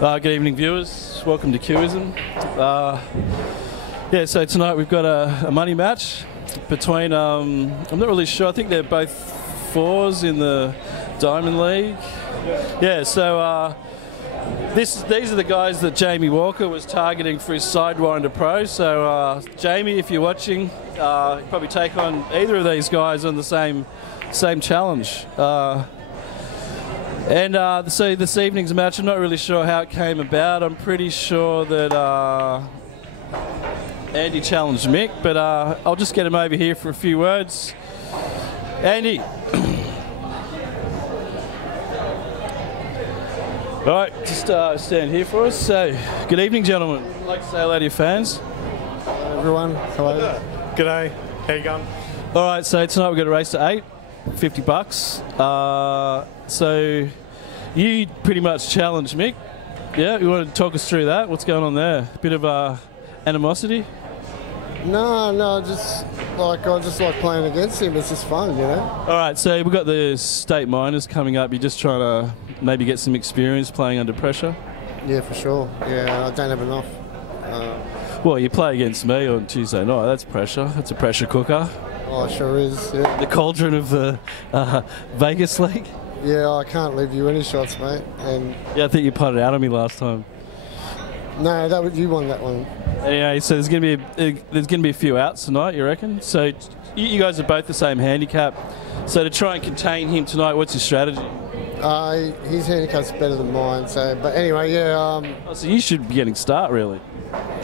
Good evening, viewers. Welcome to Qism. Yeah, so tonight we've got a money match between, I'm not really sure, I think they're both fours in the Diamond League. Yeah, so these are the guys that Jamie Walker was targeting for his Sidewinder Pro. So Jamie, if you're watching, probably take on either of these guys on the same challenge. So this evening's match, I'm not really sure how it came about. I'm pretty sure that Andy challenged Mick, but I'll just get him over here for a few words. Andy. All right, just stand here for us. So, good evening, gentlemen. I'd like to say hello to your fans. Hello, everyone. Hello. G'day. How you going? All right, so tonight we've got a race to 8, $50. So you pretty much challenged Mick. Yeah, you want to talk us through that? What's going on there? A bit of animosity? No, I just like playing against him. It's just fun, you know. All right, so we've got the state minors coming up. You're just trying to maybe get some experience playing under pressure? Yeah, for sure. Yeah, I don't have enough. Well, you play against me on Tuesday night. That's pressure. That's a pressure cooker. Oh, it sure is. Yeah. The cauldron of the Vegas League. Yeah, I can't leave you any shots, mate. And yeah, I think you putted out on me last time. No, you won that one. Anyway, so there's gonna be a few outs tonight, you reckon? So you guys are both the same handicap. So to try and contain him tonight, what's your strategy? His handicap's better than mine. So, but anyway, yeah. So you should be getting start, really.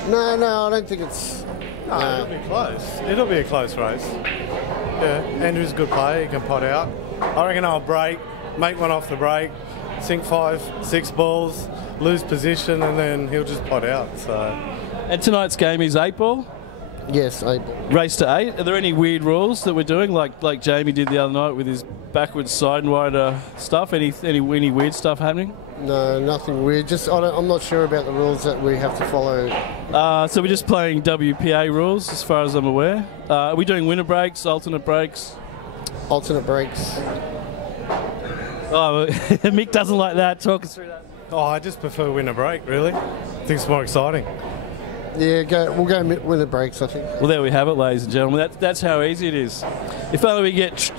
No, I don't think it's. No, it'll be close. It'll be a close race. Yeah, Andrew's a good player. He can pot out. I reckon I'll break, make one off the break, sink 5, 6 balls, lose position, and then he'll just pot out. So. And tonight's game is 8 ball? Yes, 8 ball. Race to 8. Are there any weird rules that we're doing, like Jamie did the other night with his backwards Sidewinder stuff? Any weird stuff happening? No, nothing weird. Just I'm not sure about the rules that we have to follow. So we're just playing WPA rules, as far as I'm aware. Are we doing winner breaks, alternate breaks? Alternate breaks. Oh, Mick doesn't like that. Talk us through that. Oh, I just prefer winner break, really. I think it's more exciting. Yeah, we'll go winner breaks, I think. Well, there we have it, ladies and gentlemen. That's how easy it is. If only we get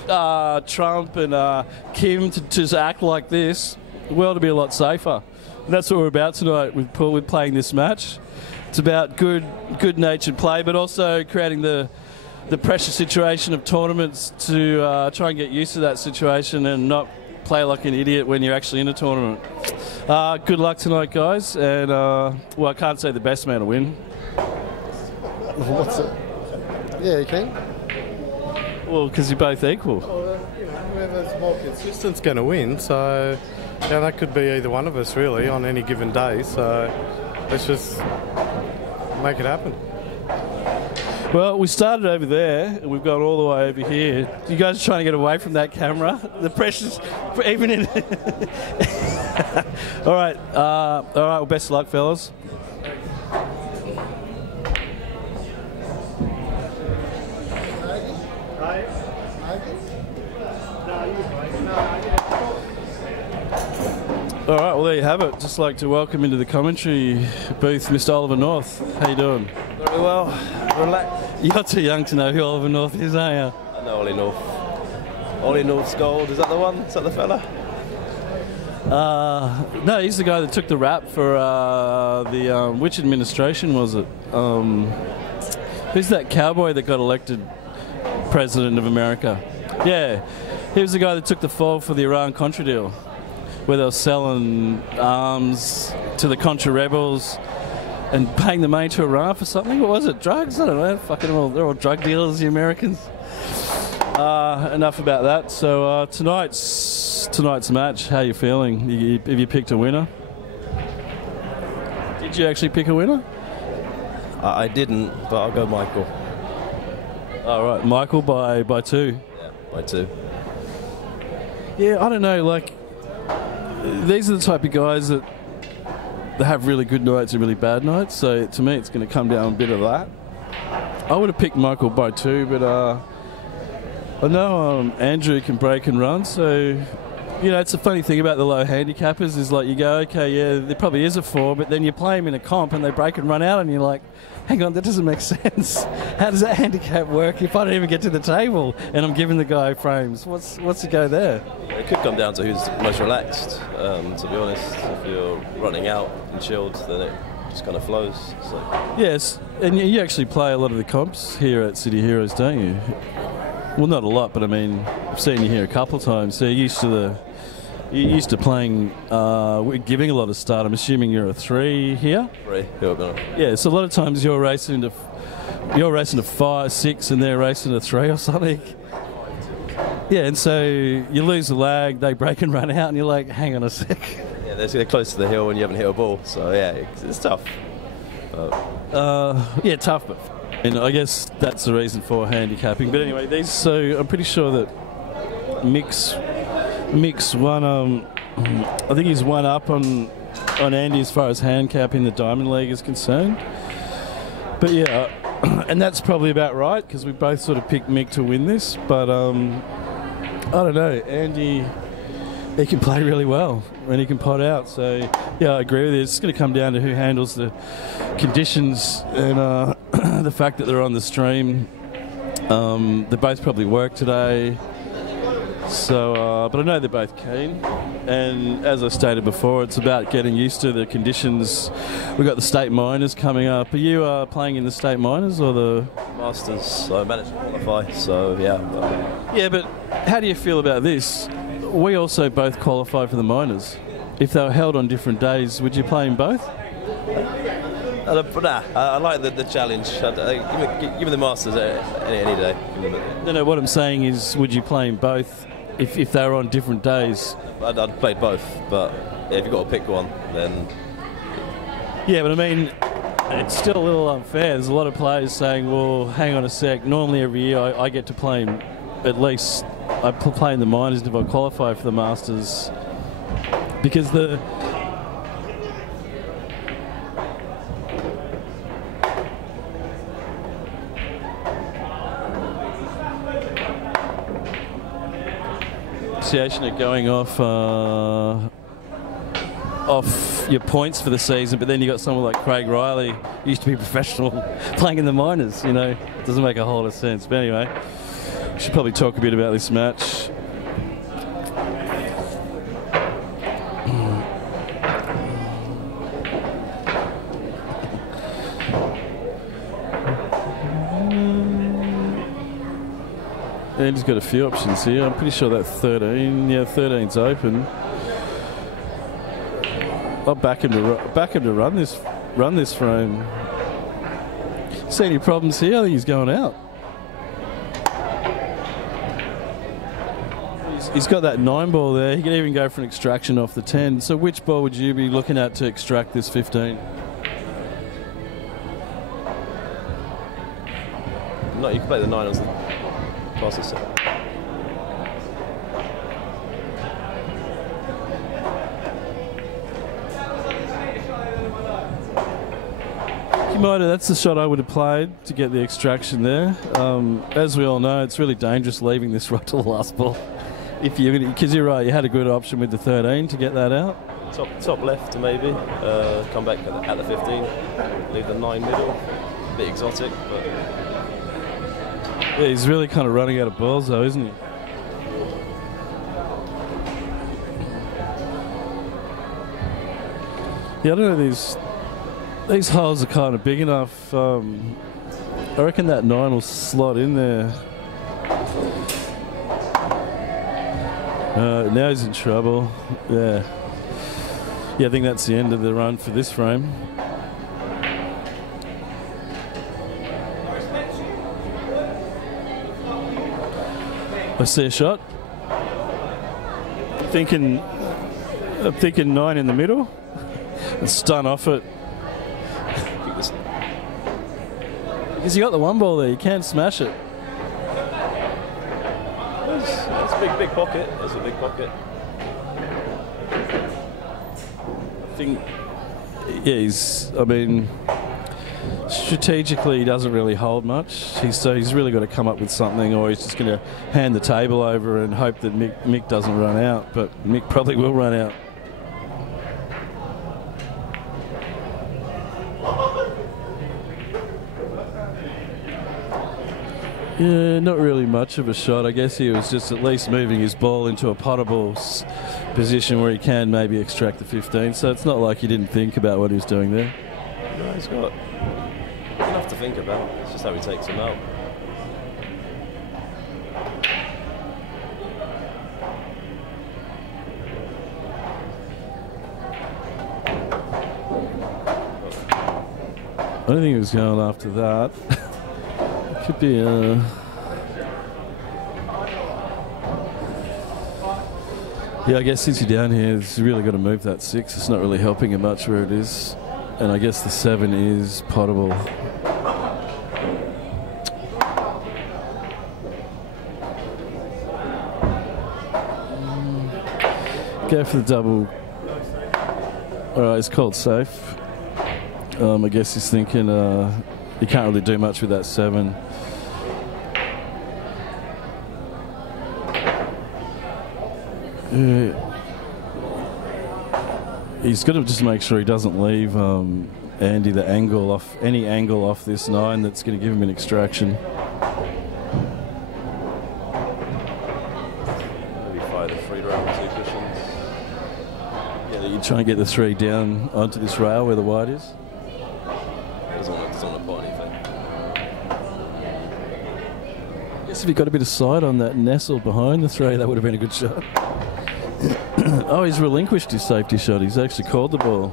Trump and Kim to just act like this, the world would be a lot safer. And that's what we're about tonight with Paul, with playing this match. It's about good-natured play, but also creating the pressure situation of tournaments to try and get used to that situation and not play like an idiot when you're actually in a tournament. Good luck tonight, guys. And, well, I can't say the best man will win. What's it? Yeah, you can. Well, because you're both equal. Well, whoever's more consistent's going to win, so yeah, that could be either one of us, really, on any given day. So let's just make it happen. Well, we started over there, and we've gone all the way over here. You guys are trying to get away from that camera. The pressure's even in. All right. Well, best of luck, fellas. All right, well, there you have it. Just like to welcome into the commentary booth Mr. Oliver North. How you doing? Very well. Relax. You're too young to know who Oliver North is, are you? I know Ollie North. Ollie North's gold. Is that the one? Is that the fella? No, he's the guy that took the rap for which administration was it? Who's that cowboy that got elected president of America? Yeah, he was the guy that took the fall for the Iran-Contra deal, where they were selling arms to the Contra rebels and paying the money to Iran for something. What was it? Drugs? I don't know. Fucking they're all drug dealers, the Americans. Enough about that. So tonight's match, how are you feeling? Have you picked a winner? Did you actually pick a winner? I didn't, but I'll go Michael. All right, Michael by 2. Yeah, by 2. Yeah, I don't know. Like, these are the type of guys that have really good nights and really bad nights. So to me, it's going to come down a bit of that. I would have picked Michael by 2, but I know Andrew can break and run, so You know, it's a funny thing about the low handicappers is like you go, okay, yeah, there probably is a 4, but then you play them in a comp and they break and run out and you're like, hang on, that doesn't make sense. How does that handicap work if I don't even get to the table and I'm giving the guy frames? What's the go there? It could come down to who's most relaxed, to be honest. If you're running out and chilled, then it just kind of flows. So. Yes, and you actually play a lot of the comps here at City Heroes, don't you? Well, not a lot, but I mean, I've seen you here a couple of times, so you're used to playing, giving a lot of start. I'm assuming you're a 3 here? 3, yeah, so a lot of times you're racing to 5, 6, and they're racing to 3 or something. Yeah, and so you lose the lag, they break and run out, and you're like, hang on a sec. Yeah, they're close to the hill when you haven't hit a ball, so yeah, it's tough. Yeah, tough, but and I guess that's the reason for handicapping. But anyway, so I'm pretty sure that Mick's one. I think he's one up on Andy as far as handicap in the Diamond League is concerned. But yeah, and that's probably about right because we both sort of picked Mick to win this. But I don't know, Andy. He can play really well and he can pot out. So yeah, I agree with you. It's going to come down to who handles the conditions and the fact that they're on the stream. They both probably work today. So, but I know they're both keen. And as I stated before, it's about getting used to the conditions. We've got the state minors coming up. Are you playing in the state minors or the Masters? I managed to qualify, so yeah. Yeah, but how do you feel about this? We also both qualify for the minors. If they were held on different days, would you play in both? Nah, I like the challenge. Give me the Masters any day. No, what I'm saying is, would you play in both if they were on different days? I'd play both, but yeah, if you've got to pick one, then... Yeah, but I mean, it's still a little unfair. There's a lot of players saying, well, hang on a sec, normally every year I get to play in, at least I play in the minors if I qualify for the Masters, because the... association are going off your points for the season, but then you got someone like Craig Riley, who used to be professional, playing in the minors. You know, it doesn't make a whole lot of sense. But anyway, we should probably talk a bit about this match. Andy's got a few options here. I'm pretty sure that 13, yeah, 13's open. I'll back him to run this frame. See any problems here? I think he's going out. He's got that 9 ball there. He can even go for an extraction off the 10. So which ball would you be looking at to extract this 15? No, you can play the 9 as the fastest set. That's the shot I would have played to get the extraction there. As we all know, it's really dangerous leaving this right to the last ball. Because you're right, you had a good option with the 13 to get that out. Top left maybe, come back at the 15, leave the 9 middle, a bit exotic, but... Yeah, he's really kind of running out of balls though, isn't he? Yeah, I don't know, these holes are kind of big enough. I reckon that 9 will slot in there. Now he's in trouble. Yeah. Yeah, I think that's the end of the run for this frame. I see a shot. I'm thinking 9 in the middle. And stun off it. Because you got the 1 ball there, you can't smash it. It's a big pocket. It's a big pocket. I think, yeah, strategically he doesn't really hold much. So he's really got to come up with something, or he's just going to hand the table over and hope that Mick doesn't run out. But Mick probably will run out. Yeah, not really much of a shot. I guess he was just at least moving his ball into a potable position where he can maybe extract the 15. So it's not like he didn't think about what he was doing there. No, he's got enough to think about. It's just how he takes him out. I don't think he was going after that. Could be yeah, I guess since you're down here, he's really got to move that 6. It's not really helping him much where it is. And I guess the 7 is potable. Go for the double. Alright, it's called safe. I guess he's thinking you can't really do much with that 7. He's got to just make sure he doesn't leave Andy the angle off, any angle off this 9 that's going to give him an extraction. Maybe fire the 3 around 2 cushions. Yeah, you try and get the 3 down onto this rail where the white is. Doesn't want to put anything. I guess if he got a bit of side on that nestle behind the 3, that would have been a good shot. Oh, he's relinquished his safety shot. He's actually called the ball.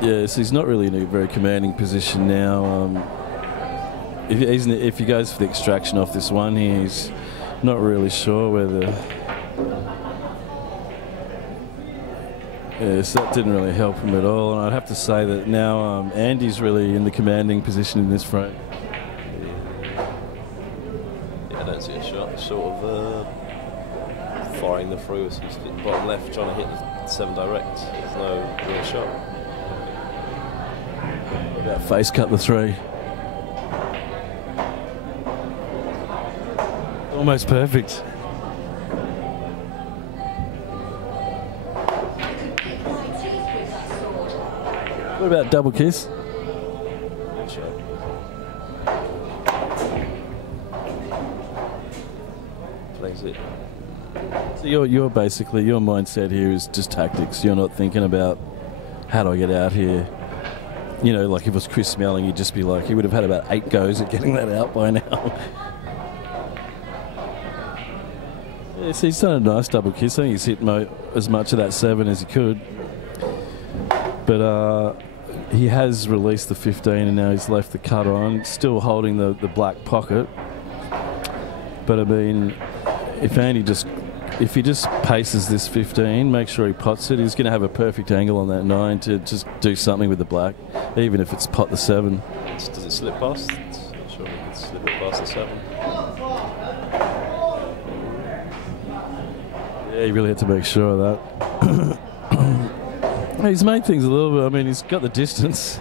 Yeah, so he's not really in a very commanding position now. If he goes for the extraction off this 1 here, he's not really sure whether... Yeah, so that didn't really help him at all. And I'd have to say that now Andy's really in the commanding position in this frame. Yeah, I don't see a shot. Sort of firing the through as he's hitting bottom left, trying to hit the 7 direct. There's no real shot. About face cut the 3. Almost perfect. What about double kiss? Good shot. Plays it. So you're basically, your mindset here is just tactics. You're not thinking about how do I get out here. You know, like if it was Chris Smelling, he'd just be like, he would have had about 8 goes at getting that out by now. Yeah, so he's done a nice double kiss. I think he's hit as much of that 7 as he could. But he has released the 15 and now he's left the cut on, still holding the black pocket. But I mean, if he just paces this 15, make sure he pots it, he's going to have a perfect angle on that 9 to just do something with the black, even if it's pot the 7. Does it slip past? I'm sure we can slip it past the 7. Yeah, he really had to make sure of that. He's made things a little bit, I mean, he's got the distance.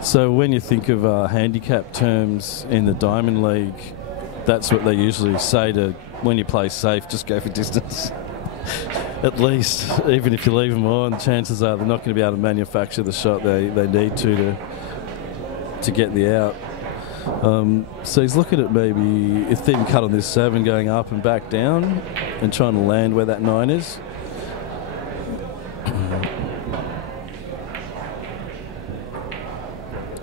So when you think of handicap terms in the Diamond League, that's what they usually say to, when you play safe, just go for distance. At least, even if you leave them on, chances are they're not going to be able to manufacture the shot they need to get the out. So he's looking at maybe a thin cut on this 7 going up and back down and trying to land where that 9 is.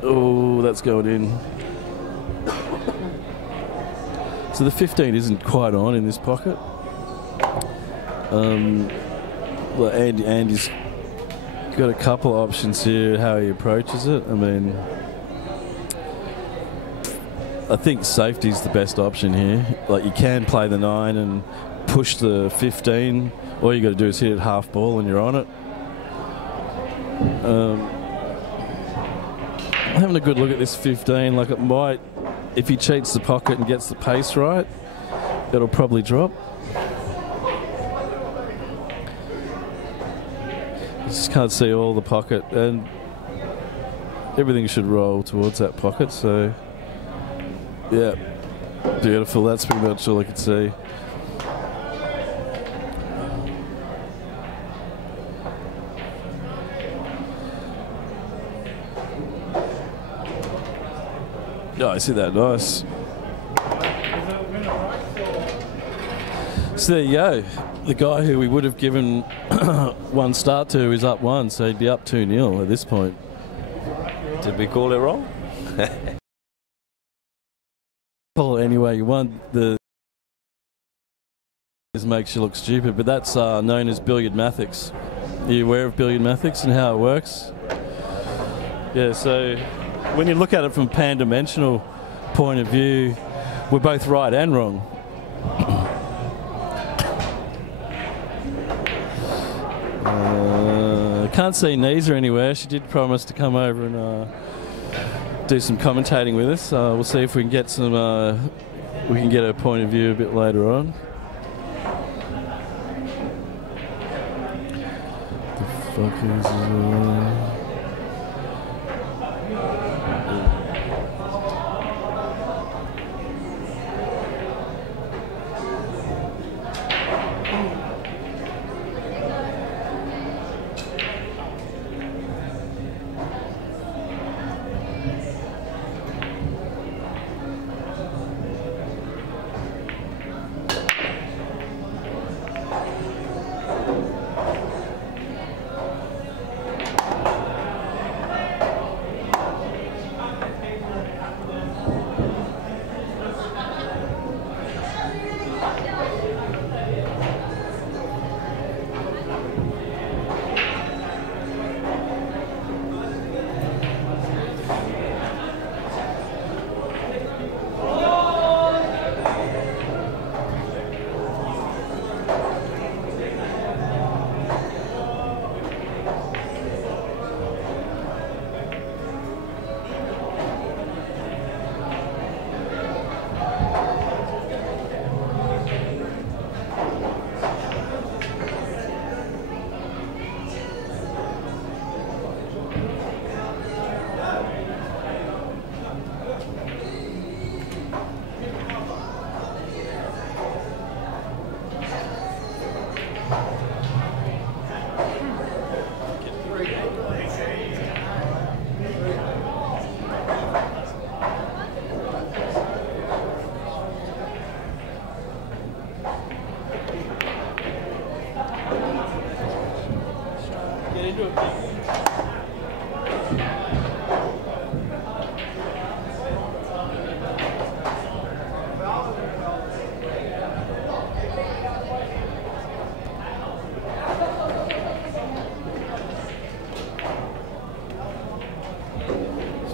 Oh, that's going in. So the 15 isn't quite on in this pocket. Well, Andy's got a couple of options here how he approaches it. I mean, I think safety's the best option here. Like, you can play the 9 and push the 15. All you got to do is hit it half ball and you're on it. Having a good look at this 15, like it might, if he cheats the pocket and gets the pace right, it'll probably drop. Just can't see all the pocket, and everything should roll towards that pocket. So, yeah, beautiful. That's pretty much all I could see. No, I see that. Nice. So there you go. The guy who we would have given one start to is up one, so he'd be up 2-0 at this point. Did we call it wrong? Call it any way you want. The makes you look stupid, but that's known as billiard mathics. Are you aware of billiard mathics and how it works? Yeah, so when you look at it from a pan-dimensional point of view, we're both right and wrong. Can't see Nisa anywhere. She did promise to come over and do some commentating with us. We'll see if we can get some. We can get her point of view a bit later on. The fuck is?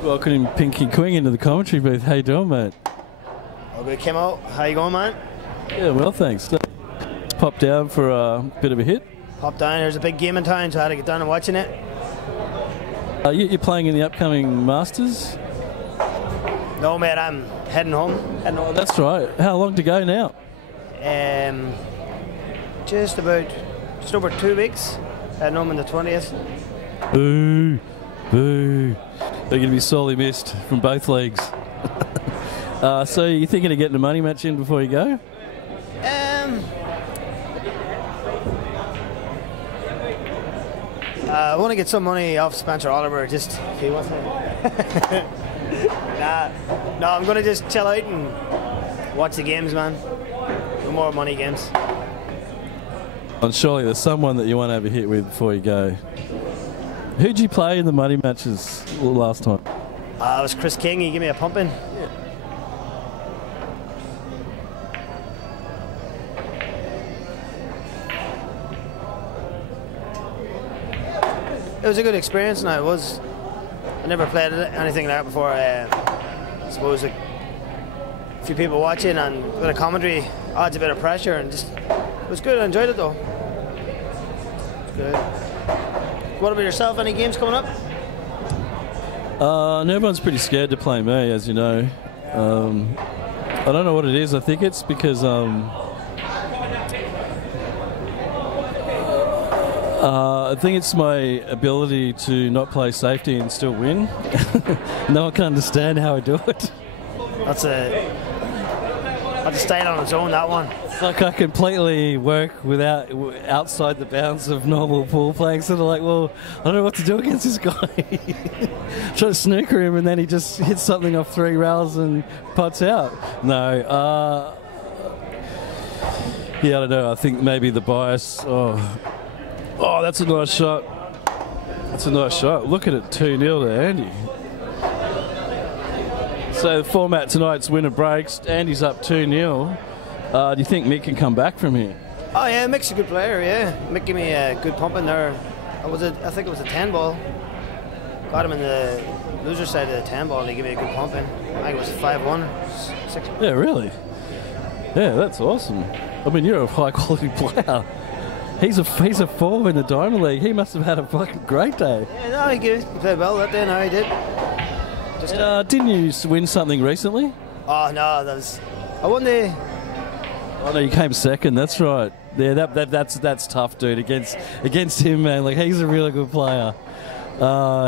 Welcoming Pinky Quing into the commentary booth. How you doing, mate? All good, Kimo. How you going, man? Yeah, well, thanks. Popped down for a bit of a hit. Popped down. There's a big game in town, so I had to get down and watching it. You're playing in the upcoming Masters? No, mate, I'm heading home. Oh, that's right. How long to go now? Just over 2 weeks. Heading home on the 20th. Boo. Boo. They're going to be sorely missed from both leagues. So you're thinking of getting a money match in before you go? I want to get some money off Spencer Oliver, just if he wants to. No, I'm going to just chill out and watch the games, man. No more money games. And surely there's someone that you want to have a hit with before you go. Who'd you play in the money matches last time? It was Chris King. He gave me a pumping. Yeah. It was a good experience, and I never played anything like that before. I suppose a few people watching and a bit of commentary adds a bit of pressure, and just it was good. I enjoyed it though. It's good. What about yourself? Any games coming up? And everyone's pretty scared to play me, as you know. I don't know what it is. I think it's because I think it's my ability to not play safety and still win. No one can understand how I do it. That's a staying on its own, that one. It's like I completely work outside the bounds of normal pool playing. Sort of like, well, I don't know what to do against this guy. Try to snooker him, and then he just hits something off 3 rails and putts out. No, yeah, I don't know. I think maybe the bias. Oh, that's a nice shot. That's a nice shot. Look at it, 2-0 to Andy. So the format tonight's winner breaks. Andy's up 2-0. Do you think Mick can come back from here? Oh yeah, Mick's a good player. Yeah, Mick gave me a good pump in there. I think it was a 10 ball. Got him in the loser side of the 10 ball. And he gave me a good pump in. I think it was 5-1, 6-1. Yeah, really. Yeah, that's awesome. I mean, you're a high quality player. He's a 4 in the Diamond League. He must have had a fucking great day. Yeah, no, he played well that day. No, he did. Didn't you win something recently? Oh no, I won the. Oh no, you came second. That's right. Yeah, that's tough, dude. Against him, man. Like, he's a really good player.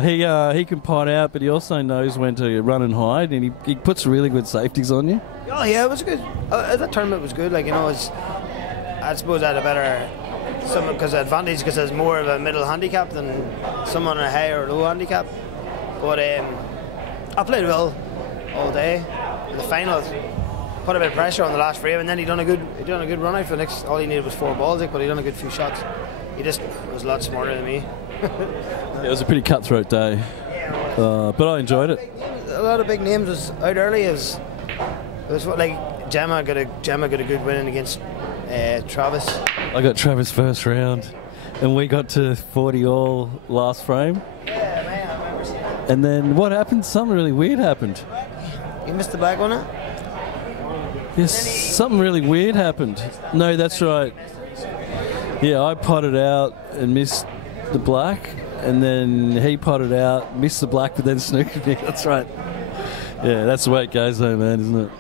He can pot out, but he also knows when to run and hide, and he puts really good safeties on you. Oh yeah, it was good. That tournament was good. Like, I suppose I had a better advantage because there's more of a middle handicap than someone on a high or low handicap. But I played well all day. In the finals, put a bit of pressure on the last frame, and then he done a good run out for the next. All he needed was 4 balls, but he done a good few shots. He just was a lot smarter than me. It was a pretty cutthroat day, but I enjoyed it. A lot of big names was out early. It was like Gemma got a good win against Travis. I got Travis first round, and we got to 40 all last frame. Yeah, man, I remember seeing that. And then what happened? Something really weird happened. You missed the black on it? Yes, something really weird happened. No, that's right. Yeah, I potted out and missed the black, and then he potted out, missed the black, but then snookered me. That's right. Yeah, that's the way it goes, though, man, isn't it?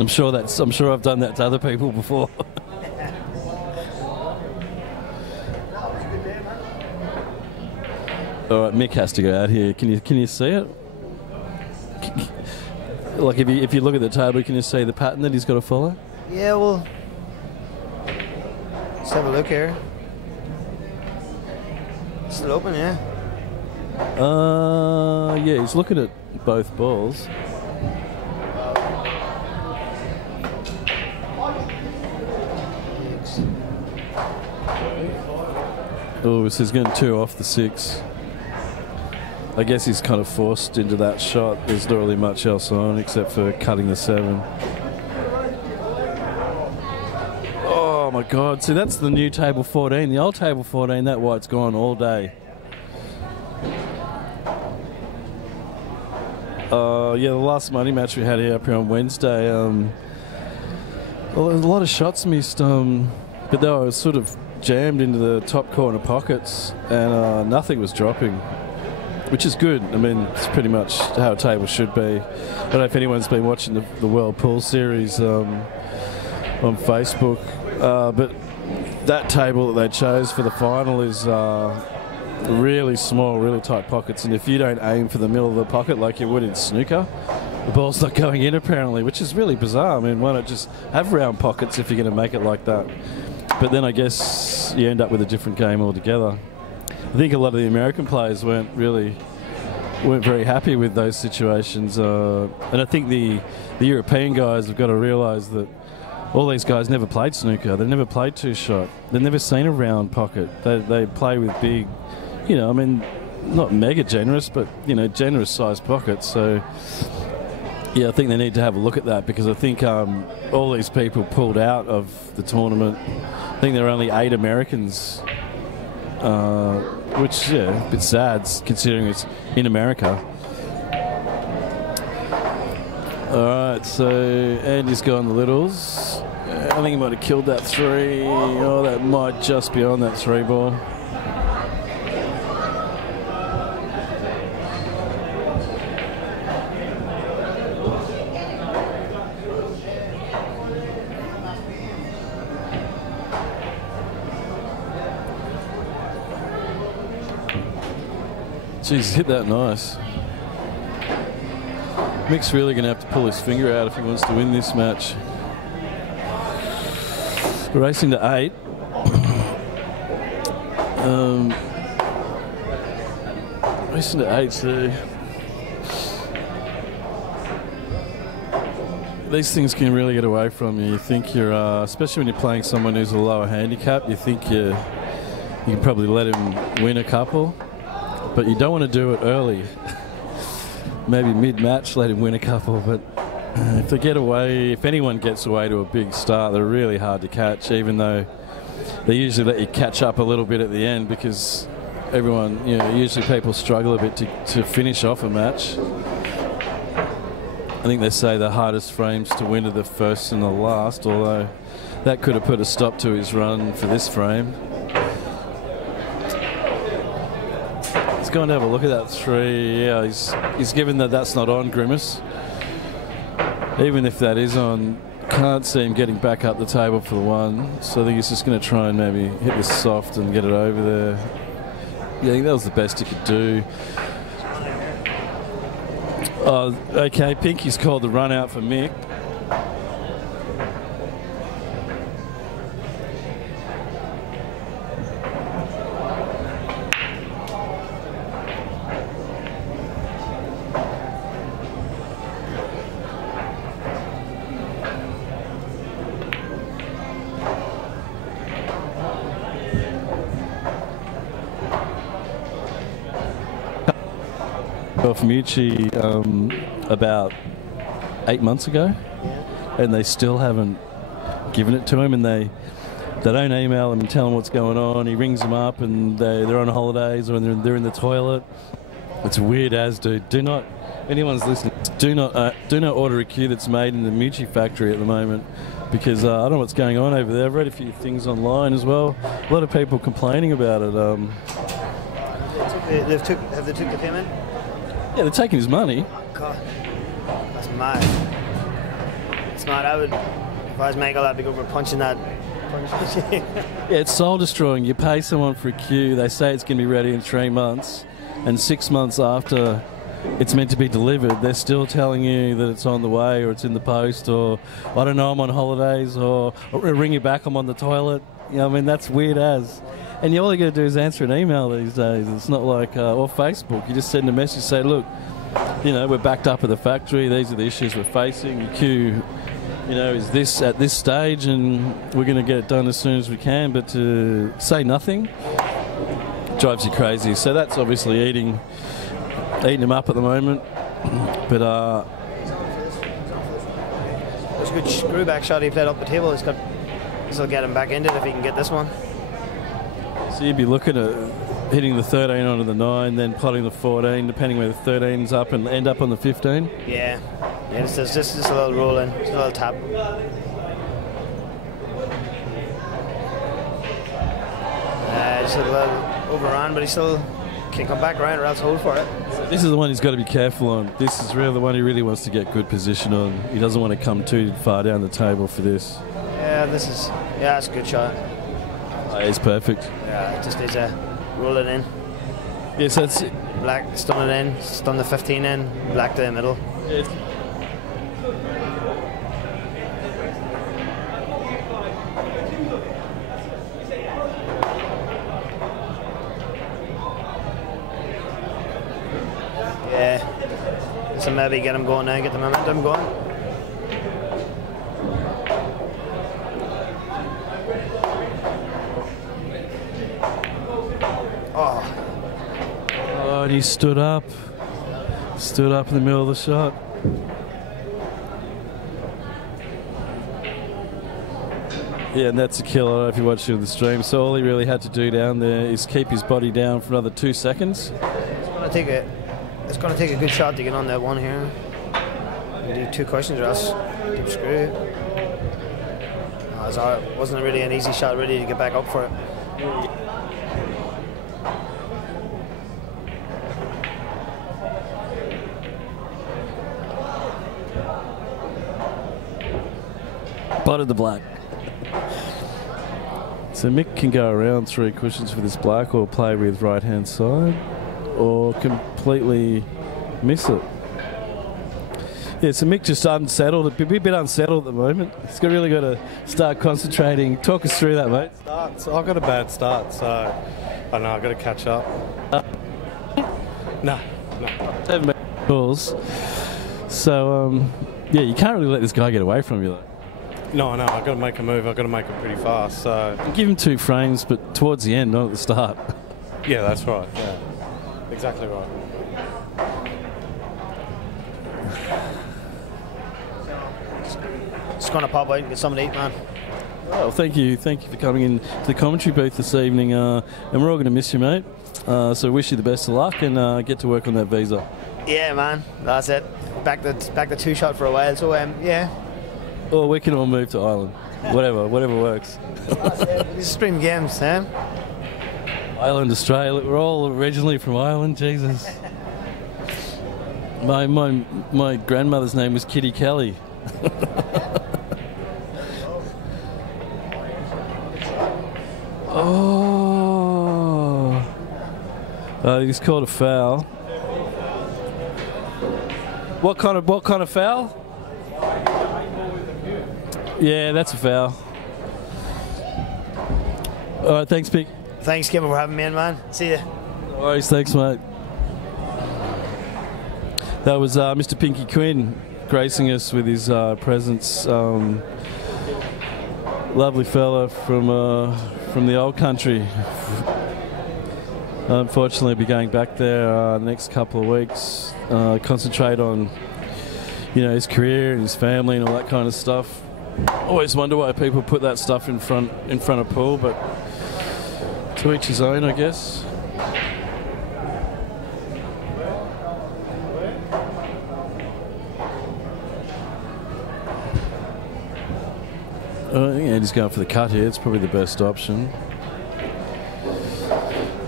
I'm sure I've done that to other people before. All right, Mick has to go out here. Can you see it? Like, if you look at the table, can you see the pattern that he's got to follow? Yeah, well, let's have a look here. Still open, yeah. Yeah, he's looking at both balls. Oh, so he's getting 2 off the 6. I guess he's kind of forced into that shot. There's not really much else on except for cutting the 7. Oh my God! See, that's the new table 14. The old table 14, that white's gone all day. Yeah, the last money match we had here up here on Wednesday. Well, there was a lot of shots missed, but they were sort of jammed into the top corner pockets, and nothing was dropping, which is good. I mean, it's pretty much how a table should be. I don't know if anyone's been watching the World Pool Series on Facebook, but that table that they chose for the final is really small, really tight pockets, and if you don't aim for the middle of the pocket like you would in snooker, the ball's not going in apparently, which is really bizarre. I mean, why not just have round pockets if you're going to make it like that? But then I guess you end up with a different game altogether. I think a lot of the American players weren't very happy with those situations, and I think the European guys have got to realise that all these guys never played snooker. They never played 2-shot. They've never seen a round pocket. They play with big, I mean, not mega generous, but generous sized pockets. So yeah, I think they need to have a look at that, because I think all these people pulled out of the tournament. I think there are only 8 Americans, which, yeah, a bit sad considering it's in America. Alright, so Andy's gone the littles. I think he might have killed that 3. Oh, that might just be on that 3 ball. Jeez, hit that nice. Mick's really going to have to pull his finger out if he wants to win this match. We're racing to 8. Racing to 8, so these things can really get away from you. You think you're, especially when you're playing someone who's a lower handicap, you think you can probably let him win a couple, but you don't want to do it early. Maybe mid-match let him win a couple, but if they get away, if anyone gets away to a big start, they're really hard to catch, even though they usually let you catch up a little bit at the end, because everyone, usually people struggle a bit to finish off a match. I think they say the hardest frames to win are the first and the last, although that could have put a stop to his run for this frame. He's going to have a look at that 3. Yeah, he's given that that's not on, Grimace. Even if that is on, can't see him getting back up the table for the 1. So I think he's just going to try and maybe hit this soft and get it over there. Yeah, I think that was the best he could do. Okay, Pinky's called the run out for Mick. Off Mucci about 8 months ago, and they still haven't given it to him, and they don't email him and tell him what's going on. He rings them up and they're on holidays or they're in the toilet. It's weird as, dude. Do not, anyone's listening, do not order a cue that's made in the Mucci factory at the moment, because I don't know what's going on over there. I've read a few things online as well. A lot of people complaining about it. Have they took the payment? Yeah, they're taking his money. God, that's mad. It's mad. If I was Michael, I'd be going for punching that. Yeah, it's soul destroying. You pay someone for a queue, they say it's going to be ready in 3 months, and 6 months after it's meant to be delivered, they're still telling you that it's on the way, or it's in the post, or I don't know, I'm on holidays, or ring you back, I'm on the toilet. I mean, that's weird as. And all you got to do is answer an email these days. It's not like, or Facebook. You just send a message, say, look, we're backed up at the factory. These are the issues we're facing. The queue, is this at this stage, and we're going to get it done as soon as we can. But to say nothing drives you crazy. So that's obviously eating him up at the moment. But there's a good screw back shot he played up the table. He'll get him back into it if he can get this one. So you'd be looking at hitting the 13 onto the 9, then potting the 14, depending where the 13's up, and end up on the 15? Yeah, it's just a little roll in, just a little tap. Just a little overrun, but he still can come back around or else hold for it. So this is the one he's got to be careful on. This is really the one he really wants to get good position on. He doesn't want to come too far down the table for this. Yeah, it's a good shot. It's perfect. Yeah, it just needs to roll it in. Yes, that's it. Black, stun it in, stun the 15 in, black to the middle. Yes. Yeah, so maybe get him going now, get the momentum going. Oh, and he stood up in the middle of the shot. Yeah, and that's a kill. I don't know if you watched it on the stream. So all he really had to do down there is keep his body down for another 2 seconds. It's going to take a good shot to get on that one here. You do 2 cushions or else deep screw. It wasn't really an easy shot really to get back up for it. Potted the black. So Mick can go around 3 cushions for this black or play with right hand side. or completely miss it. Yeah, so Mick just unsettled, a bit unsettled at the moment. He's really got to start concentrating. Talk us through that, mate. I got a bad start, so I know I've got to catch up. No. 7 balls. So, yeah, you can't really let this guy get away from you, though. No, I've got to make a move. I've got to make it pretty fast. So Give him 2 frames, but towards the end, not at the start. yeah, that's right. Yeah, exactly right. Just going to pop out and get something to eat, man. Well, thank you for coming in to the commentary booth this evening, and we're all going to miss you, mate. So wish you the best of luck and get to work on that visa. Yeah, man, that's it. Back the 2-shot for a while. So yeah. Or we can all move to Ireland. Whatever works. Stream games, eh? Ireland, Australia. We're all originally from Ireland. Jesus. My grandmother's name was Kitty Kelly. He's called a foul. What kind of foul? Yeah, that's a foul. All right, thanks, Mick. Thanks, Kevin, for having me in, man. See ya. No worries, thanks, mate. That was Mr. Pinky Quinn gracing us with his presence. Lovely fella from the old country. Unfortunately, I'll be going back there the next couple of weeks. Concentrate on, his career and his family and all that kind of stuff. Always wonder why people put that stuff in front of Paul, but to each his own, I guess. I think Andy's going for the cut here. It's probably the best option.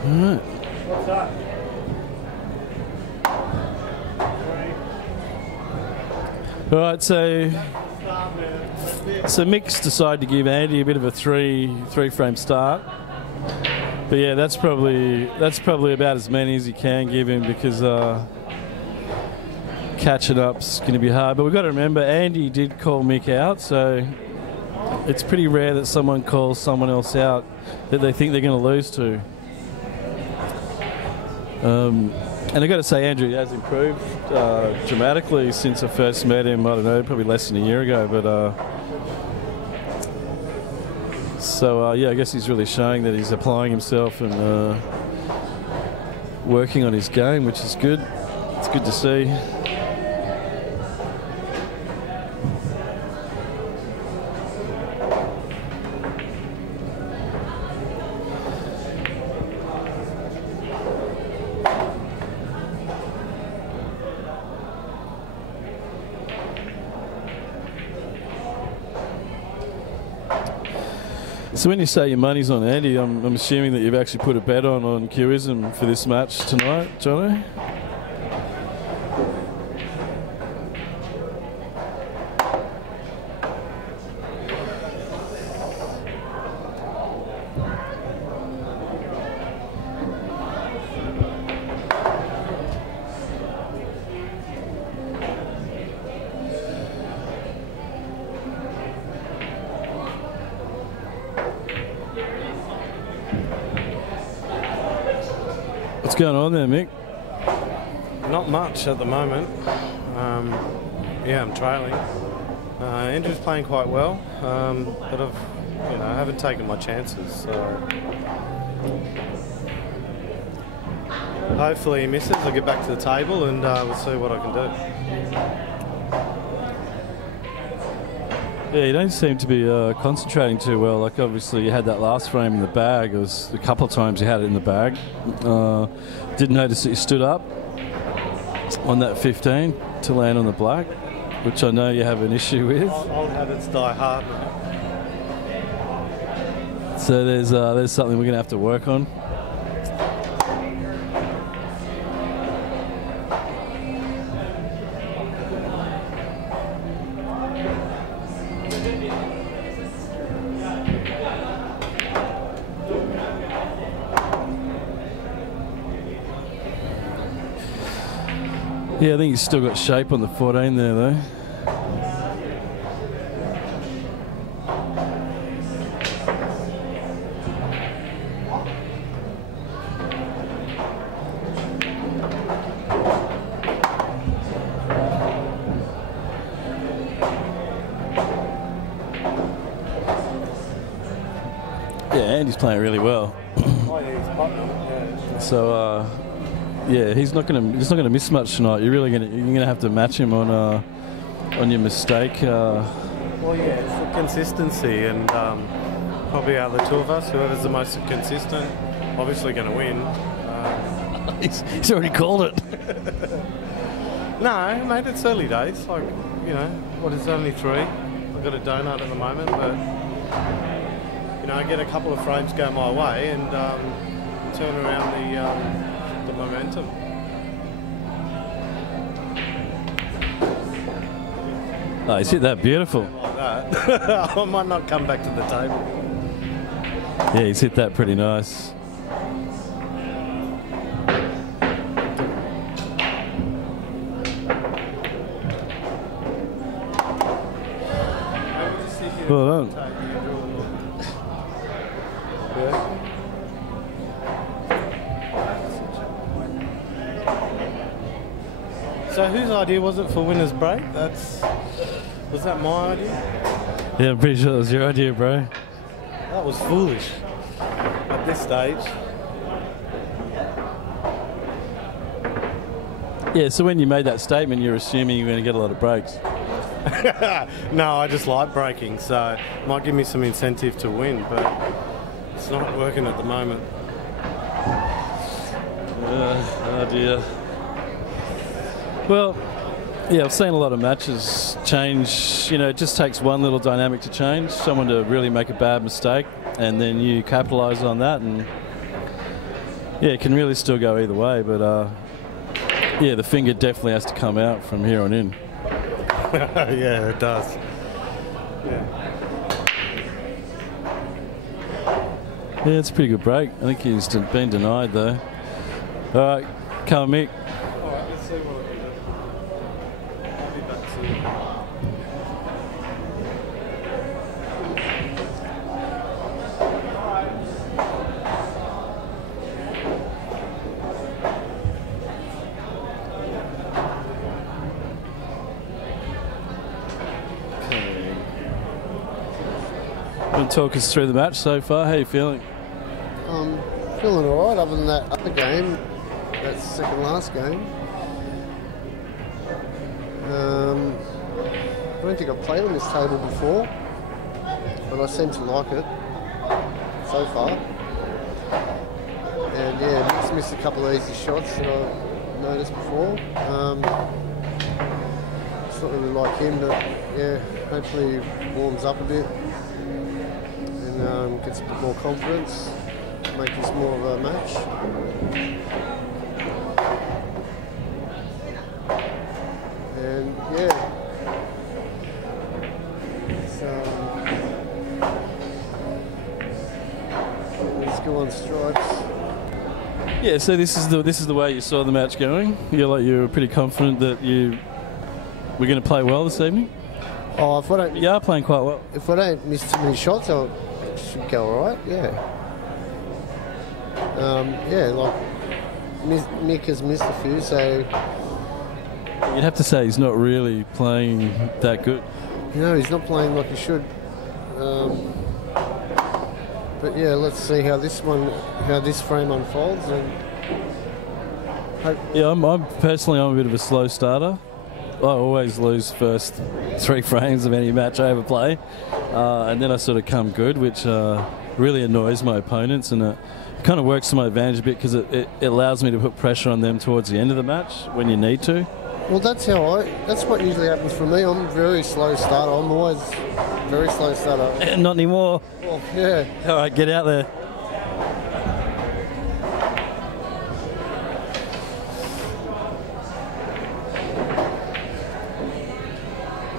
All right. What's that? All right, so Mick's decided to give Andy a bit of a three frame start. But yeah, that's probably about as many as you can give him because catching up's going to be hard. But we've got to remember, Andy did call Mick out, so it's pretty rare that someone calls someone else out that they think they're going to lose to. And I've got to say, Andrew has improved dramatically since I first met him, I don't know, probably less than a year ago. But yeah, I guess he's really showing that he's applying himself and working on his game, which is good. It's good to see. So when you say your money's on Andy, I'm assuming that you've actually put a bet on Qism for this match tonight, Jono? What's going on there, Mick? Not much at the moment. Yeah, I'm trailing. Andrew's playing quite well, but I haven't taken my chances. So hopefully he misses. I'll get back to the table and we'll see what I can do. Yeah, you don't seem to be concentrating too well. Like, obviously, you had that last frame in the bag. It was a couple of times you had it in the bag. Didn't notice that you stood up on that 15 to land on the black, which I know you have an issue with. Old habits die hard. So there's something we're going to have to work on. Yeah, I think he's still got shape on the 14 there, though. Yeah, Andy's playing really well. Oh, yeah, he's button. Yeah. So, yeah, he's not gonna miss much tonight. You're gonna have to match him on your mistake. Well, yeah, it's the consistency, and probably out of the two of us, whoever's the most consistent, obviously going to win. He's already called it. No, mate, it's early days. Like, you know, what is only 3? I've got a donut at the moment, but you know, I get a couple of frames go my way and turn around the momentum. Oh, he's hit that beautiful. Like that, I might not come back to the table. Yeah, he's hit that pretty nice. Well done. Yeah. So whose idea was it for winner's break? Was that my idea? Yeah, I'm pretty sure that was your idea, bro. That was foolish at this stage. Yeah, so when you made that statement, you're assuming you're going to get a lot of breaks. No, I just like breaking, so it might give me some incentive to win, but it's not working at the moment. Oh dear. Well, yeah, I've seen a lot of matches change. You know, it just takes one little dynamic to change, someone to really make a bad mistake, and then you capitalise on that, and yeah, it can really still go either way, but yeah, the finger definitely has to come out from here on in. Yeah, it does. Yeah. Yeah, it's a pretty good break. I think he's been denied though. All right, come on, Mick. All right, let's see what I can do. I'll be back soon. Talk us through the match so far. How are you feeling? Feeling alright, other than that other game, that second last game. I don't think I've played on this table before, but I seem to like it so far. And yeah, Mick's missed a couple of easy shots that I noticed before. It's not really like him, but yeah, hopefully he warms up a bit. Gets a bit more confidence, make this more of a match. And yeah, let's go on stripes. Yeah, so this is the way you saw the match going. You're pretty confident that we're going to play well this evening. Oh, if I don't, You are playing quite well. if I don't miss too many shots, I should go alright. Yeah. Yeah, like Mick has missed a few, so You'd have to say he's not really playing that good. you know he's not playing like he should. But yeah, let's see how this frame unfolds, and hope. Yeah, I'm personally a bit of a slow starter. I always lose first 3 frames of any match I ever play, and then I sort of come good, which really annoys my opponents, and it kind of works to my advantage a bit because it allows me to put pressure on them towards the end of the match when you need to. Well, that's what usually happens for me. I'm a very slow starter. I'm always very slow starter. Not anymore. Well, yeah. All right, get out there.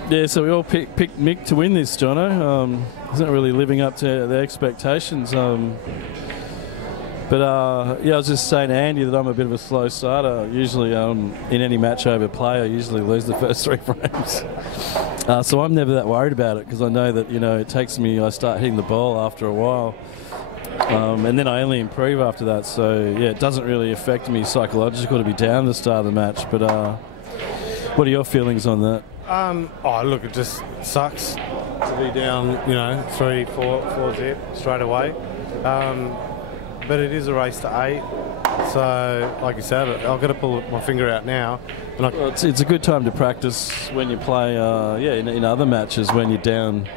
Yeah, so we all picked Mick to win this, Jono. He's not really living up to the expectations. Yeah, I was just saying to Andy that I'm a bit of a slow starter. Usually, in any match over play, I usually lose the first 3 frames. So I'm never that worried about it because I know that it takes me. I start hitting the ball after a while, and then I only improve after that. So yeah, it doesn't really affect me psychologically to be down at the start of the match. But what are your feelings on that? Oh, look, it just sucks to be down, 3-4 zip straight away. But it is a race to 8. So, like you said, I've got to pull my finger out now. And Well, it's a good time to practice when you play, in other matches when you're down,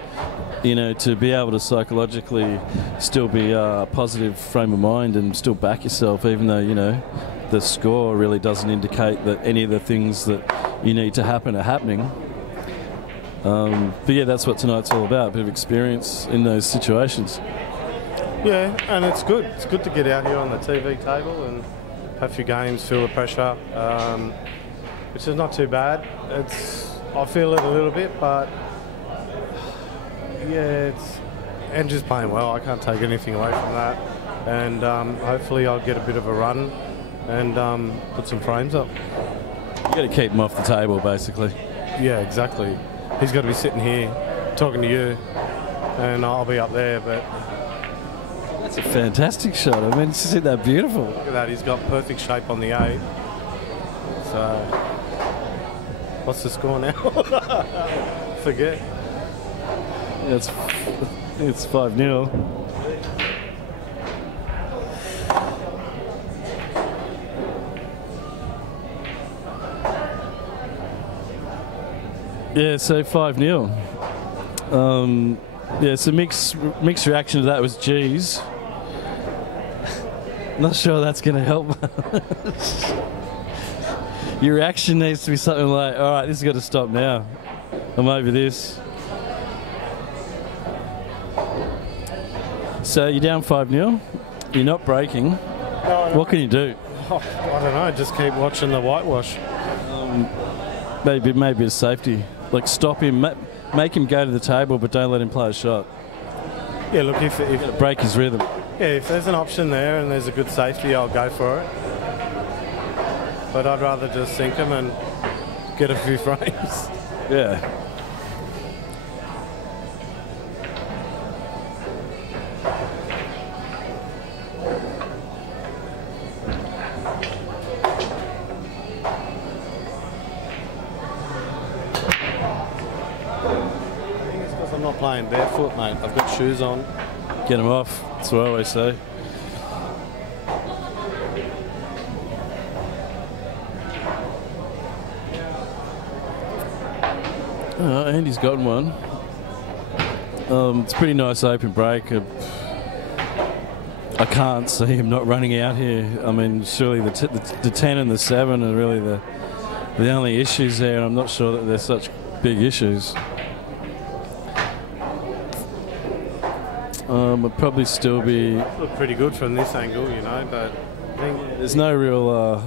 to be able to psychologically still be a positive frame of mind and still back yourself, even though, the score really doesn't indicate that any of the things that you need to happen are happening. But yeah, that's what tonight's all about, a bit of experience in those situations. yeah, and it's good. It's good to get out here on the TV table and have a few games, feel the pressure, which is not too bad. I feel it a little bit, but yeah, Andrew's playing well. I can't take anything away from that. And hopefully I'll get a bit of a run and put some frames up. You got to keep him off the table, basically. Yeah, exactly. He's got to be sitting here talking to you, and I'll be up there. But That's a fantastic shot. I mean, isn't that beautiful? look at that. He's got perfect shape on the 8. So, what's the score now? Forget. It's 5-0. Yeah, so 5-0. So Mick's reaction to that was, geez. Not sure that's going to help. Your reaction needs to be something like, all right, this has got to stop now. I'm over this. So you're down 5-0. You're not breaking. What can you do? I don't know. Just keep watching the whitewash. Maybe it's safety. Like stop him, make him go to the table, but don't let him play a shot. Yeah, look, if Break his rhythm. yeah, if there's an option there and there's a good safety, I'll go for it. But I'd rather just sink him and get a few frames. Yeah. I'm not playing barefoot, mate. I've got shoes on. Get him off. That's what I always say. Andy's gotten one. It's a pretty nice open break. I can't see him not running out here. I mean, surely the 10 and the 7 are really the only issues there, and I'm not sure that they're such big issues. I'd probably still be... Look pretty good from this angle, but I think... There's no real...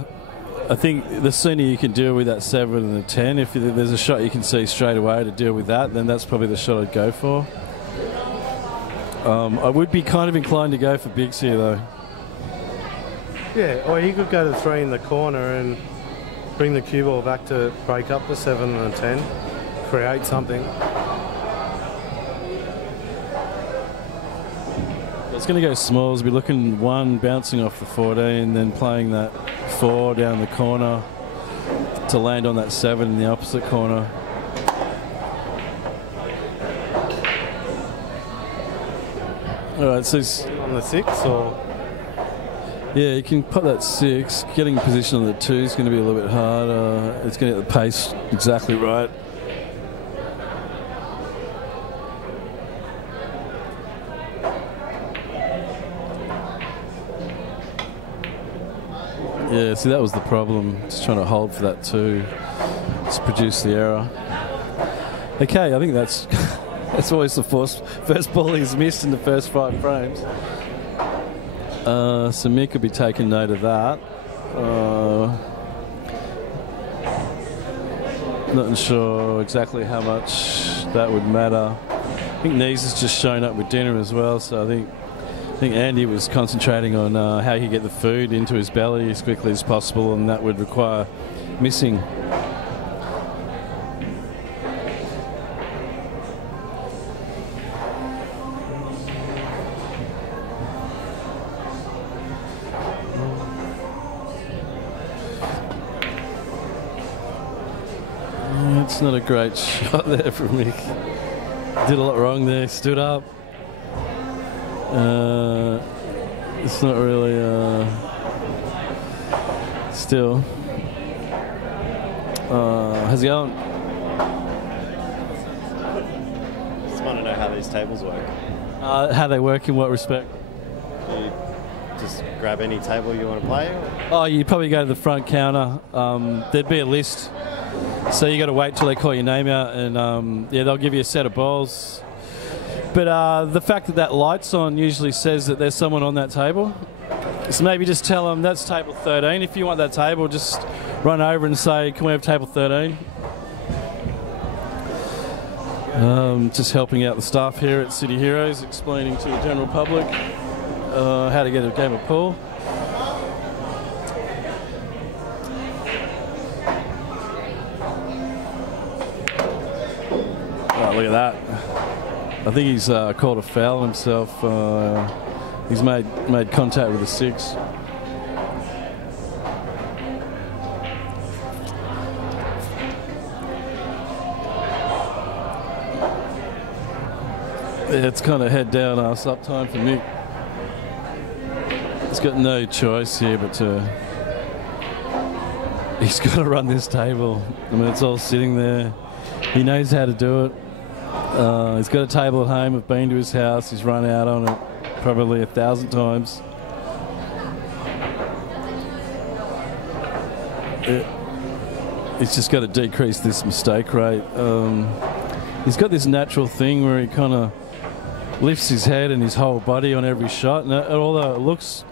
I think the sooner you can deal with that 7 and the 10, if there's a shot you can see straight away to deal with that, then that's probably the shot I'd go for. I would be kind of inclined to go for bigs here, though. Yeah, or he could go to 3 in the corner and bring the cue ball back to break up the 7 and the 10, create something. It's going to go smalls. We'll be looking 1 bouncing off the 14, then playing that 4 down the corner to land on that 7 in the opposite corner. All right, so On the 6, or yeah, you can put that 6. Getting position on the 2 is going to be a little bit harder. It's going to get the pace exactly right. Yeah, see, that was the problem. Just trying to hold for that 2 to produce the error. Okay, I think that's that's always the first ball he's missed in the first 5 frames. So Mick could be taking note of that. Not sure exactly how much that would matter. I think Nees has just shown up with dinner as well, so I think think Andy was concentrating on how he could get the food into his belly as quickly as possible, and that would require missing. It's not a great shot there from Mick. Did a lot wrong there, stood up. It's not really still. How's it going? Just want to know how these tables work. How they work in what respect? You just grab any table you want to play? Or? Oh, you probably go to the front counter. There'd be a list. So you got to wait till they call your name out, and yeah, they'll give you a set of balls. But the fact that that light's on usually says that there's someone on that table. So maybe just tell them that's table 13. If you want that table, just run over and say, "Can we have table 13?" Just helping out the staff here at City Heroes, explaining to the general public how to get a game of pool. Oh, look at that. I think he's called a foul himself. He's made contact with a 6. Yeah, it's kind of head down, ass up time for Mick. He's got no choice here but to... He's got to run this table. I mean, it's all sitting there. He knows how to do it. He's got a table at home. I've been to his house. He's run out on it probably 1,000 times. He's just got to decrease this mistake rate. He's got this natural thing where he kind of lifts his head and his whole body on every shot. And although it looks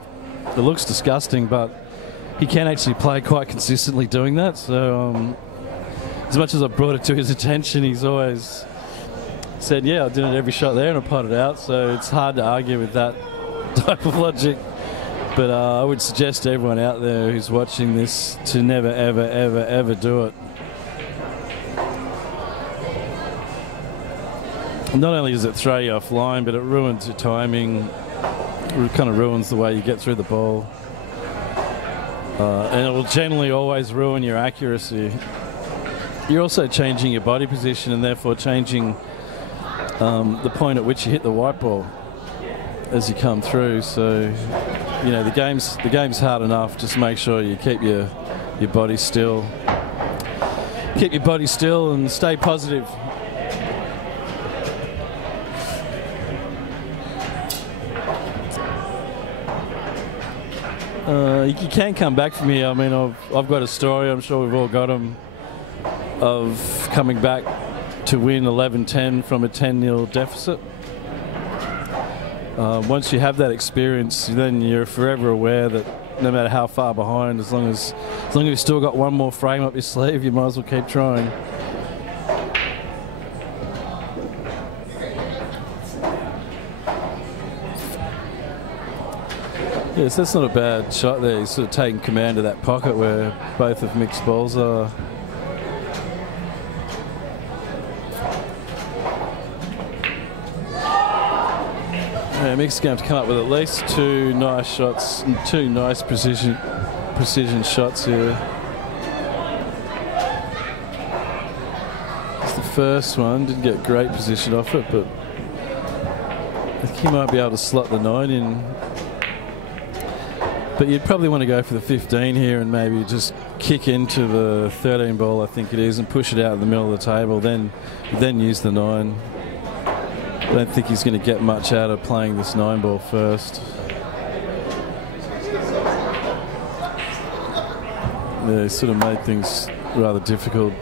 disgusting, but he can actually play quite consistently doing that. So as much as I've brought it to his attention, he's always said, yeah, I did it every shot there and I potted out. So it's hard to argue with that type of logic. But I would suggest to everyone out there who's watching this to never, ever, ever, ever do it. Not only does it throw you offline, but it ruins your timing. It kind of ruins the way you get through the ball. And it will generally always ruin your accuracy. You're also changing your body position and therefore changing the point at which you hit the white ball as you come through. So, you know, the game's hard enough. Just make sure you keep your body still. Keep your body still and stay positive. You can come back from here. I mean, I've got a story, I'm sure we've all got them, of coming back to win 11-10 from a 10-0 deficit. Once you have that experience, then you're forever aware that no matter how far behind, as long as you've still got one more frame up your sleeve, you might as well keep trying. Yes, that's not a bad shot there. He's sort of taking command of that pocket where both of Mick's balls are. Yeah, Mick's going to come up with at least 2 nice shots and 2 nice precision shots here. It's the first one, didn't get great position off it, but I think he might be able to slot the 9 in. But you'd probably want to go for the 15 here and maybe just kick into the 13 ball, I think it is, and push it out in the middle of the table, then use the 9. I don't think he's going to get much out of playing this 9 ball first. Yeah, he sort of made things rather difficult.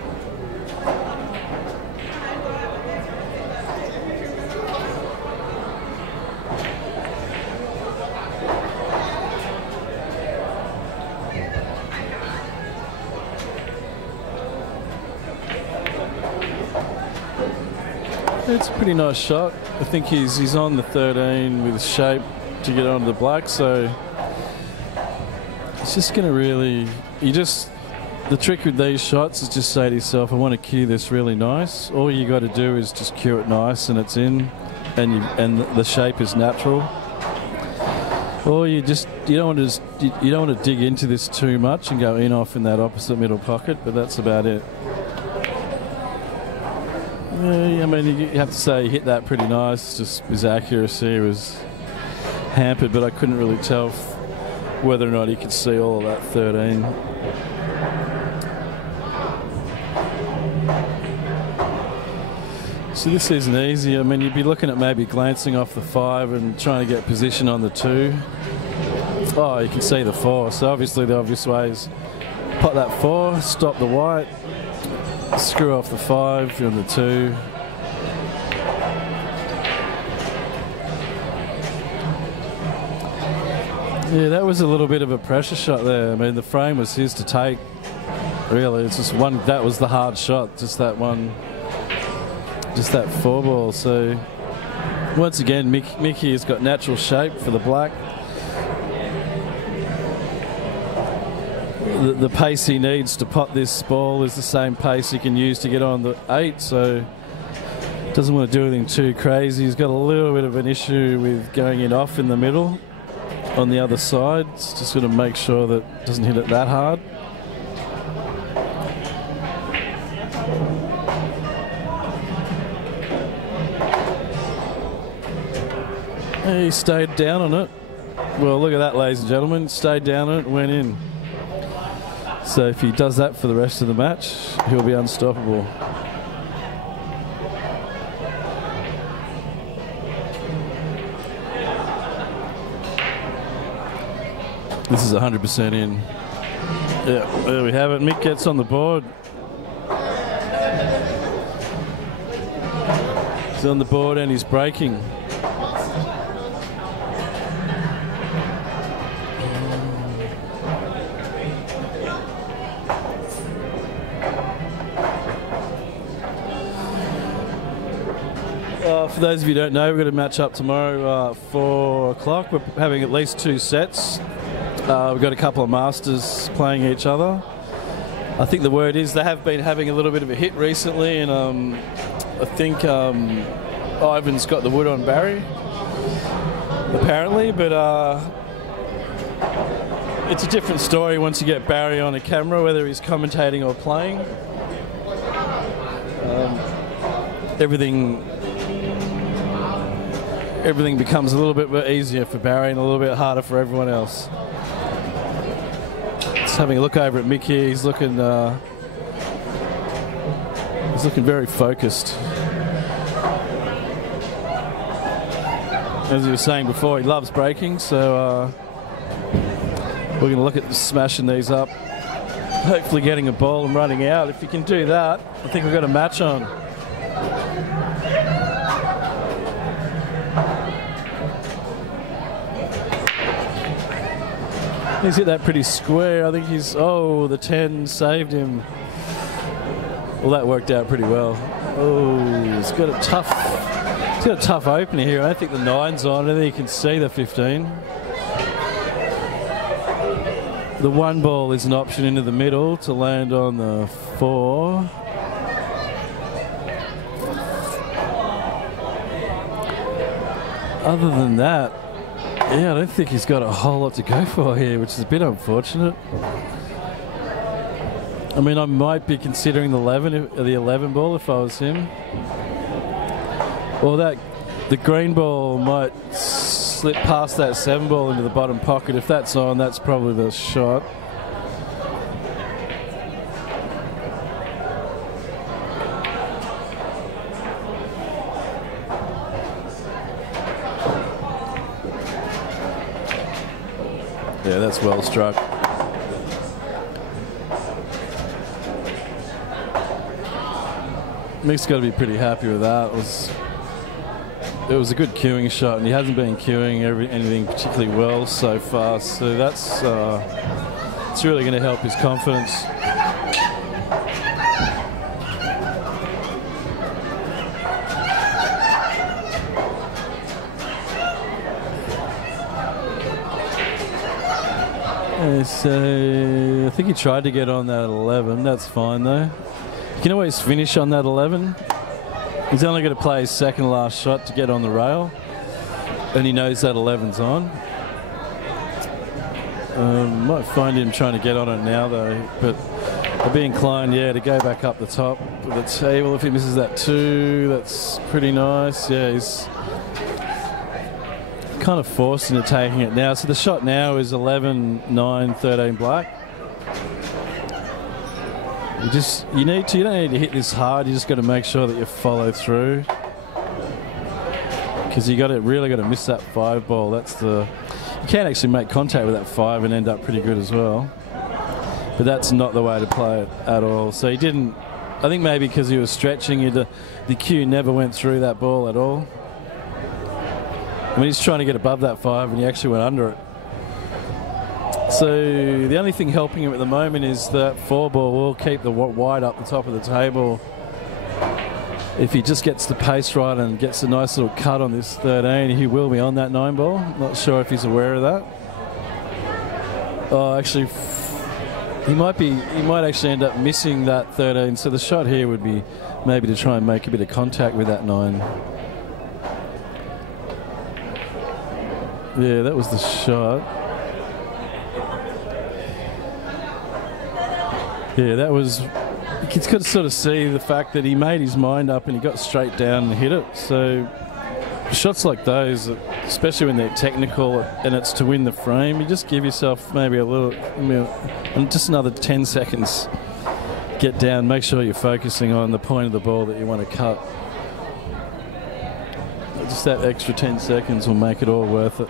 It's a pretty nice shot. I think he's on the 13 with shape. to get onto the black, so it's just going to really, the trick with these shots is just say to yourself, I want to cue this really nice. All you got to do is just cue it nice and it's in, and the shape is natural. Or you don't want to dig into this too much and go in off in that opposite middle pocket, but that's about it. Yeah, I mean, you have to say he hit that pretty nice. Just his accuracy was hampered, but I couldn't really tell whether or not he could see all of that 13. So this isn't easy. I mean, you'd be looking at maybe glancing off the 5 and trying to get position on the 2. Oh, you can see the 4. So obviously the obvious way is pot that 4, stop the white, screw off the 5 on the 2. Yeah, that was a little bit of a pressure shot there. I mean, the frame was his to take. Really, it's just one. That was the hard shot. Just that one. Just that 4 ball. So once again, Mickey has got natural shape for the black. The pace he needs to pot this ball is the same pace he can use to get on the 8. So doesn't want to do anything too crazy. He's got a little bit of an issue with going in off in the middle. On the other side, just going to make sure that it doesn't hit it that hard. He stayed down on it. Well, look at that, ladies and gentlemen. Stayed down on it and went in. So if he does that for the rest of the match, he'll be unstoppable. This is 100% in. Yeah, there we have it. Mick gets on the board. He's on the board and he's breaking. For those of you who don't know, we're going to match up tomorrow 4 o'clock. We're having at least 2 sets. We've got a couple of masters playing each other. I think the word is they have been having a little bit of a hit recently, and I think Ivan's got the wood on Barry, apparently, but it's a different story once you get Barry on a camera, whether he's commentating or playing. Everything becomes a little bit easier for Barry and a little bit harder for everyone else. Just having a look over at Mickey, he's looking very focused. As he was saying before, he loves breaking, so we're going to look at smashing these up. Hopefully getting a ball and running out. If you can do that, I think we've got a match on. He's hit that pretty square. I think the 10 saved him. Well, that worked out pretty well. Oh, he's got a tough opener here. I don't think the 9's on. I don't think you can see the 15. The 1 ball is an option into the middle to land on the 4. Other than that, yeah, I don't think he's got a whole lot to go for here, which is a bit unfortunate. I mean, I might be considering the 11 ball if I was him. Or the green ball might slip past that 7 ball into the bottom pocket. If that's on, that's probably the shot. Yeah, that's well struck. Mick's got to be pretty happy with that. It was a good cueing shot, and he hasn't been cueing anything particularly well so far. So that's it's really going to help his confidence. So I think he tried to get on that 11. That's fine though. You can always finish on that 11. He's only going to play his second last shot to get on the rail, and he knows that 11's on. Might find him trying to get on it now though, but I'd be inclined, to go back up the top of the table. If he misses that 2, that's pretty nice. Yeah, he's kind of forced into taking it now. So the shot now is 11, 9, 13 black. You don't need to hit this hard. You just got to make sure that you follow through, because you really got to miss that 5 ball. You can actually make contact with that 5 and end up pretty good as well. But that's not the way to play it at all. So he didn't. I think maybe because he was stretching, the cue never went through that ball at all. I mean, he's trying to get above that 5 and he actually went under it. So the only thing helping him at the moment is that 4 ball will keep the wide up the top of the table. If he just gets the pace right and gets a nice little cut on this 13, he will be on that 9 ball. Not sure if he's aware of that. Oh, actually, he might actually end up missing that 13. So the shot here would be maybe to try and make a bit of contact with that 9. Yeah, that was the shot. Yeah, that was... It's got to sort of see the fact that he made his mind up and he got straight down and hit it. So shots like those, especially when they're technical and it's to win the frame, you just give yourself maybe just another 10 seconds. Get down, make sure you're focusing on the point of the ball that you want to cut. Just that extra 10 seconds will make it all worth it.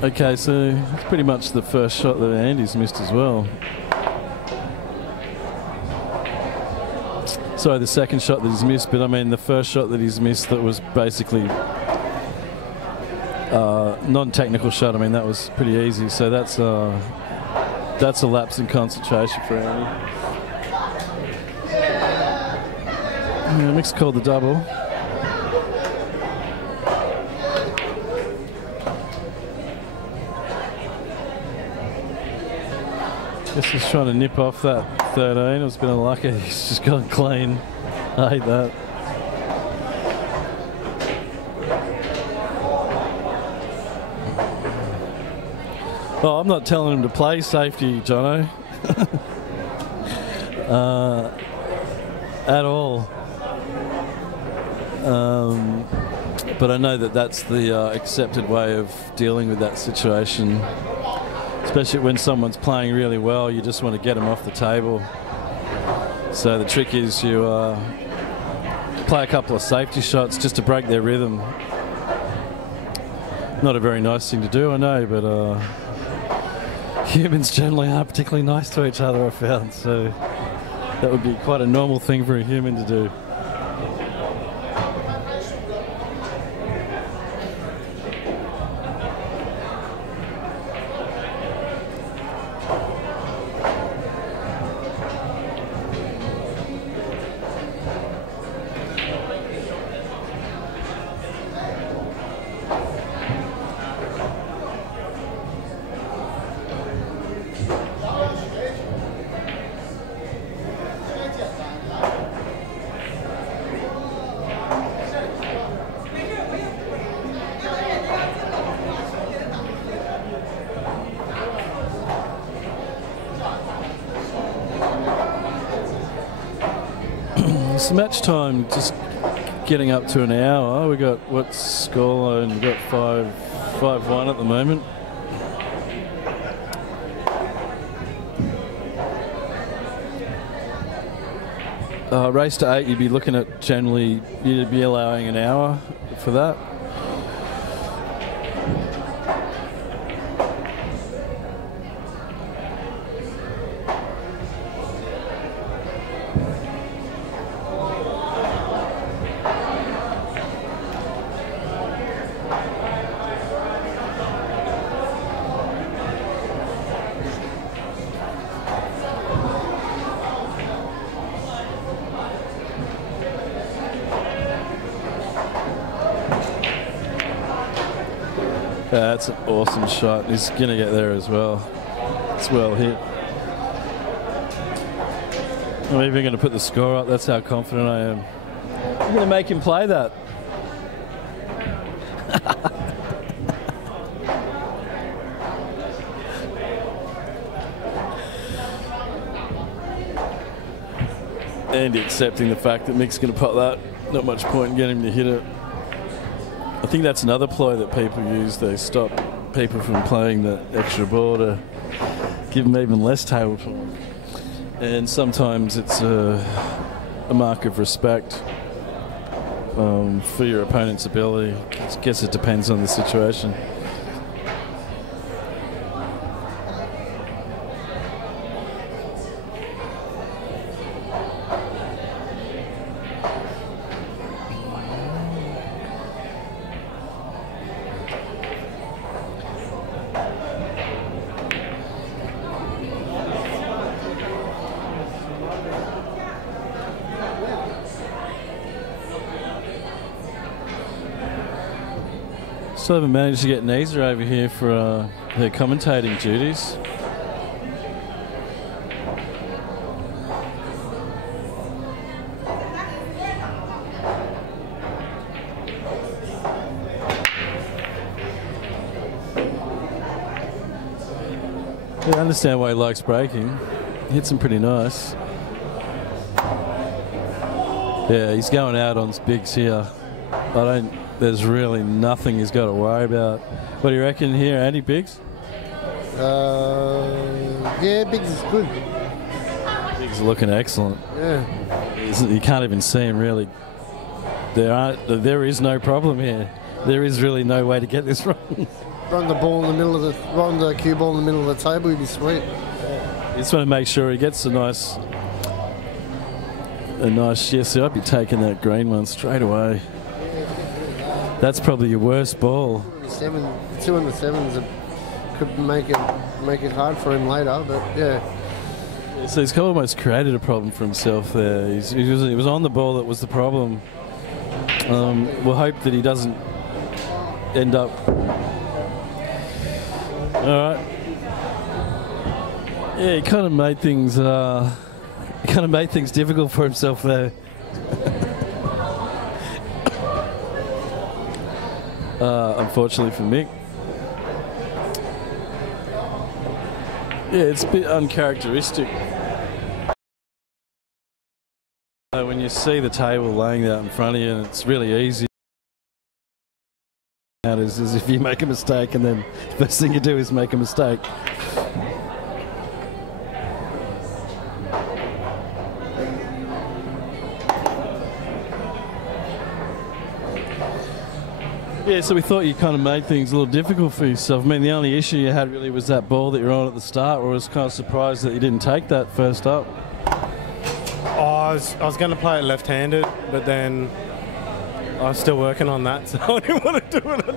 Okay, so it's pretty much the first shot that Andy's missed as well. Sorry, the second shot that he's missed, but I mean the first shot that he's missed that was basically non-technical shot. I mean that was pretty easy. So that's a lapse in concentration for Andy. Yeah, Mick's called the double. Guess he's trying to nip off that 13. It's been unlucky. He's just gone clean. I hate that. Well, I'm not telling him to play safety, Jono. At all. But I know that that's the accepted way of dealing with that situation. Especially when someone's playing really well, you just want to get them off the table. So the trick is you play a couple of safety shots just to break their rhythm. Not a very nice thing to do, I know, but humans generally aren't particularly nice to each other, I found. So that would be quite a normal thing for a human to do. It's match time, just getting up to an hour. We got what's scoreline? We've got 5-1 at the moment. Race to 8, you'd be looking at generally, you'd be allowing an hour for that. That's an awesome shot. He's going to get there as well. It's well hit. I'm even going to put the score up. That's how confident I am. I'm going to make him play that. Andy accepting the fact that Mick's going to pop that. Not much point in getting him to hit it. I think that's another ploy that people use. They stop people from playing the extra ball to give them even less table time. And sometimes it's a mark of respect for your opponent's ability. I guess it depends on the situation. Still haven't managed to get Neza over here for her commentating duties. I understand why he likes breaking. Hits him pretty nice. Yeah, he's going out on bigs here. There's really nothing he's got to worry about. What do you reckon here, Andy? Biggs? Yeah, Biggs is good. Biggs is looking excellent. Yeah. You can't even see him really. There is no problem here. There is really no way to get this wrong. Run the ball in the middle of run the cue ball in the middle of the table, he'd be sweet. You just want to make sure he gets a nice. Yes, I'd be taking that green one straight away. That's probably your worst ball. 2 and the 7s could make it hard for him later, but yeah. So he's almost created a problem for himself there. He was on the ball that was the problem. We'll hope that he doesn't end up. All right. Yeah, he kind of made things. Difficult for himself there. Unfortunately for Mick. Yeah, it's a bit uncharacteristic. When you see the table laying out in front of you, and it's really easy. Is if you make a mistake, and then the first thing you do is make a mistake. Yeah, so we thought you kind of made things a little difficult for yourself. I mean, the only issue you had really was that ball that you're on at the start, or I was kind of surprised that you didn't take that first up. I was going to play it left-handed, but then I was still working on that, so I didn't want to do it.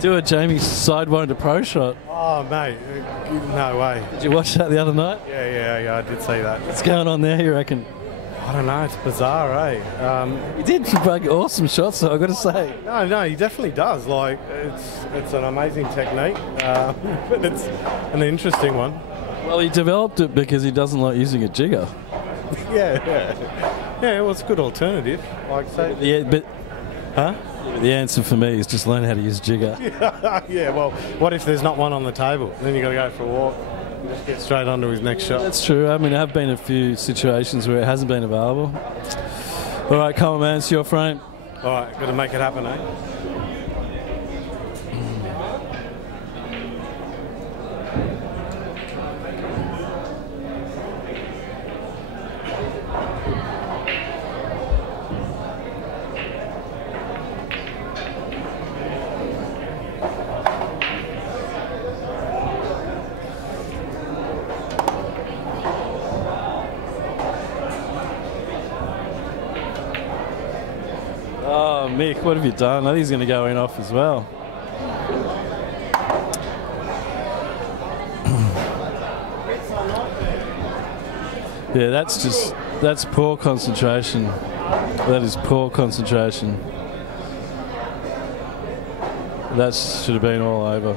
Do a Jamie sidewind to pro shot. Oh, mate, no way. Did you watch that the other night? Yeah, I did see that. What's going on there, you reckon? I don't know, it's bizarre, eh? He did some awesome shots, though, I've got to say. No, he definitely does. Like, it's an amazing technique, but it's an interesting one. Well, he developed it because he doesn't like using a jigger. Yeah, well, it's a good alternative, like say. Yeah, but... Huh? Yeah, the answer for me is just learn how to use jigger. Yeah, well, what if there's not one on the table? Then you got to go for a walk. Just get straight onto his next shot. That's true. I mean, there have been a few situations where it hasn't been available. All right, come on, man. It's your frame. All right, got to make it happen, eh? Mick, what have you done? I think he's going to go in off as well. Yeah, that's poor concentration. That is poor concentration. That should have been all over.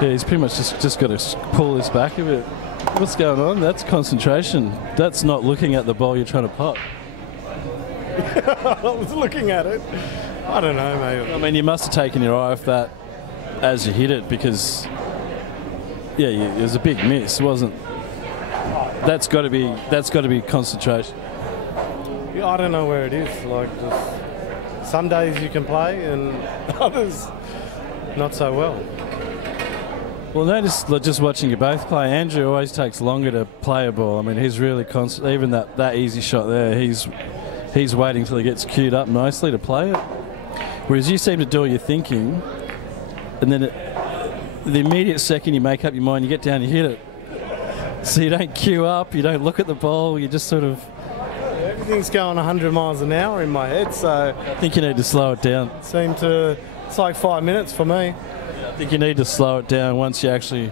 Yeah, he's pretty much just got to pull this back a bit. What's going on? That's concentration. That's not looking at the ball you're trying to pot. I was looking at it. I don't know, mate. I mean, you must have taken your eye off that as you hit it, because it was a big miss, wasn't? That's got to be concentration. Yeah, I don't know where it is. Like, just some days you can play, and others not so well. Well, notice just watching you both play. Andrew always takes longer to play a ball. I mean, he's really constant. Even that easy shot there, he's waiting till he gets queued up nicely to play it. Whereas you seem to do all your thinking, and then the immediate second you make up your mind, you get down, you hit it. So you don't queue up, you don't look at the ball, you just sort of... Everything's going 100 miles an hour in my head, so... I think you need to slow it down. It's like 5 minutes for me. I think you need to slow it down. Once you actually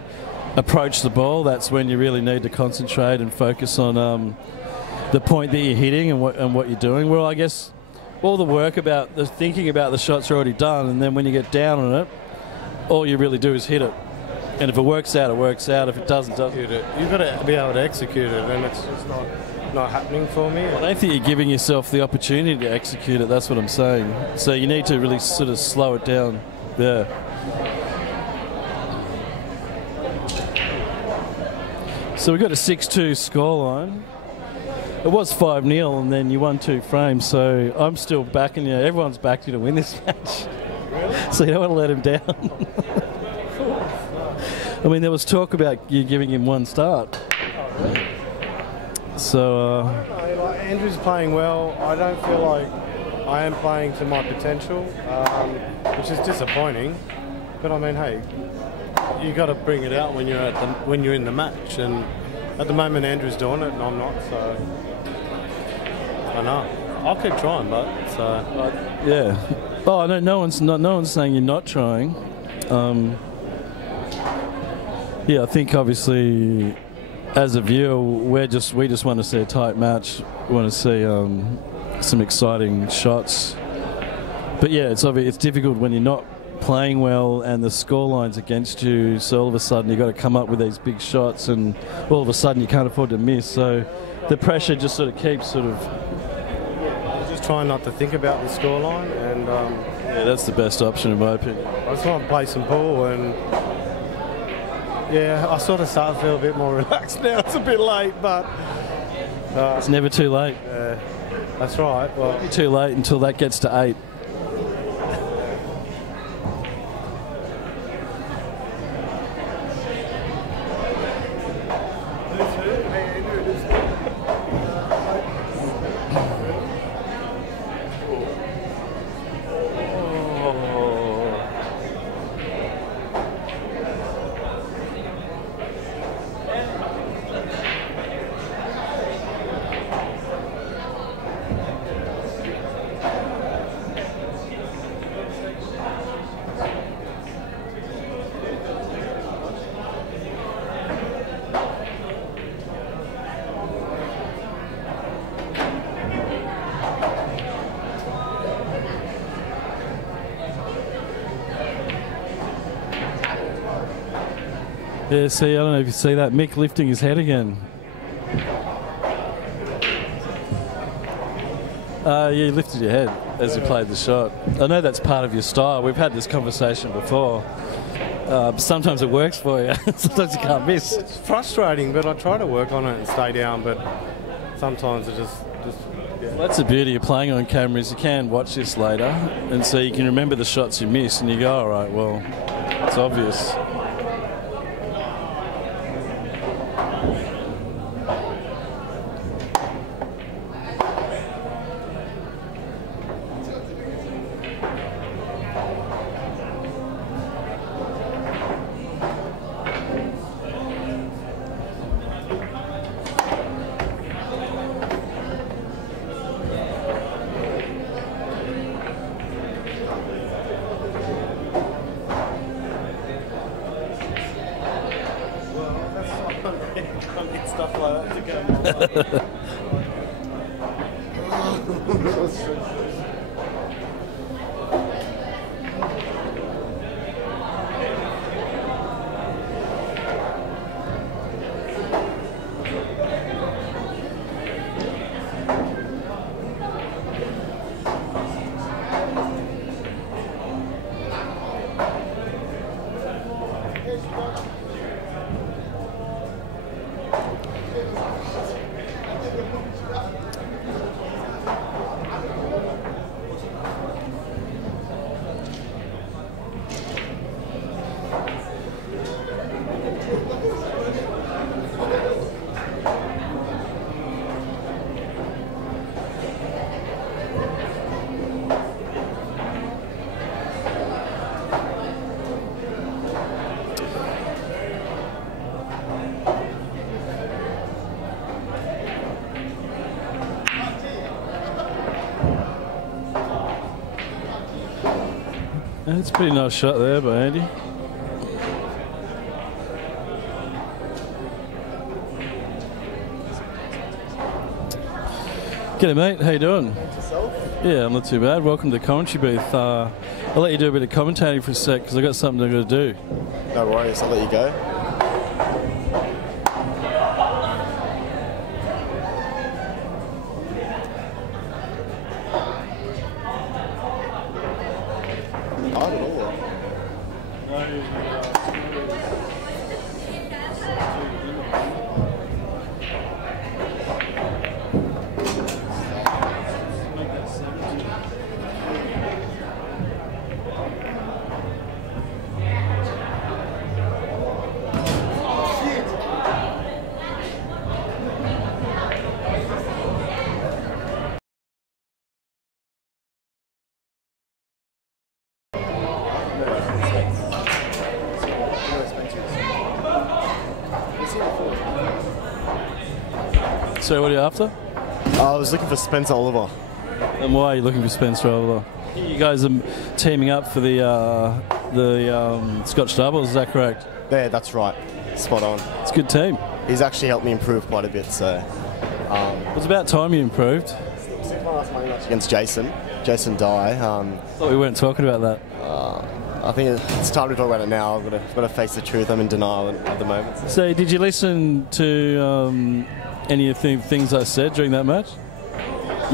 approach the ball, that's when you really need to concentrate and focus on the point that you're hitting and what you're doing. Well, I guess all the work about the thinking about the shots are already done, and then when you get down on it, all you really do is hit it. And if it works out, it works out. If it doesn't, it doesn't. You've got to be able to execute it, and it's just not happening for me. I don't think you're giving yourself the opportunity to execute it. That's what I'm saying. So you need to really sort of slow it down there. So we've got a 6-2 scoreline. It was 5-0, and then you won 2 frames. So I'm still backing you. Everyone's backed you to win this match. Really? So you don't want to let him down. I mean, there was talk about you giving him 1 start. Oh, really? So... I don't know, like, Andrew's playing well. I don't feel like I am playing to my potential, which is disappointing. But I mean, hey, you got to bring it out when you're in the match, and at the moment Andrew's doing it and I'm not, so I know I'll keep trying, but yeah. Oh no, no one's saying you're not trying. Yeah, I think obviously as a viewer we just want to see a tight match. We want to see some exciting shots. But yeah, it's difficult when you're not playing well and the scoreline's against you, so all of a sudden you've got to come up with these big shots, and all of a sudden you can't afford to miss, so the pressure just sort of keeps just trying not to think about the scoreline, and yeah, that's the best option in my opinion. I just want to play some pool, and yeah, I sort of start to feel a bit more relaxed now. It's a bit late, but it's never too late. Yeah, that's right. Well, it'll be too late until that gets to 8. Yeah, see, I don't know if you see that. Mick lifting his head again. Yeah, you lifted your head as you played the shot. I know that's part of your style. We've had this conversation before. Sometimes it works for you. Sometimes you can't miss. It's frustrating, but I try to work on it and stay down, but sometimes it just yeah. Well, that's the beauty of playing on camera, is you can watch this later, and so you can remember the shots you miss, and you go, all right, well, it's obvious. That's a pretty nice shot there by Andy. G'day mate, how you doing? Yeah, I'm not too bad. Welcome to the commentary booth. I'll let you do a bit of commentating for a sec because I've got something I've got to do. No worries, I'll let you go. So what are you after? I was looking for Spencer Oliver. And why are you looking for Spencer Oliver? You guys are teaming up for the Scotch doubles, is that correct? Yeah, that's right. Spot on. It's a good team. He's actually helped me improve quite a bit, so... It was about time you improved. Since my last money match against Jason Dye. Thought we weren't talking about that. I think it's time to talk about it now. I've got to face the truth. I'm in denial at the moment. So did you listen to any of the things I said during that match?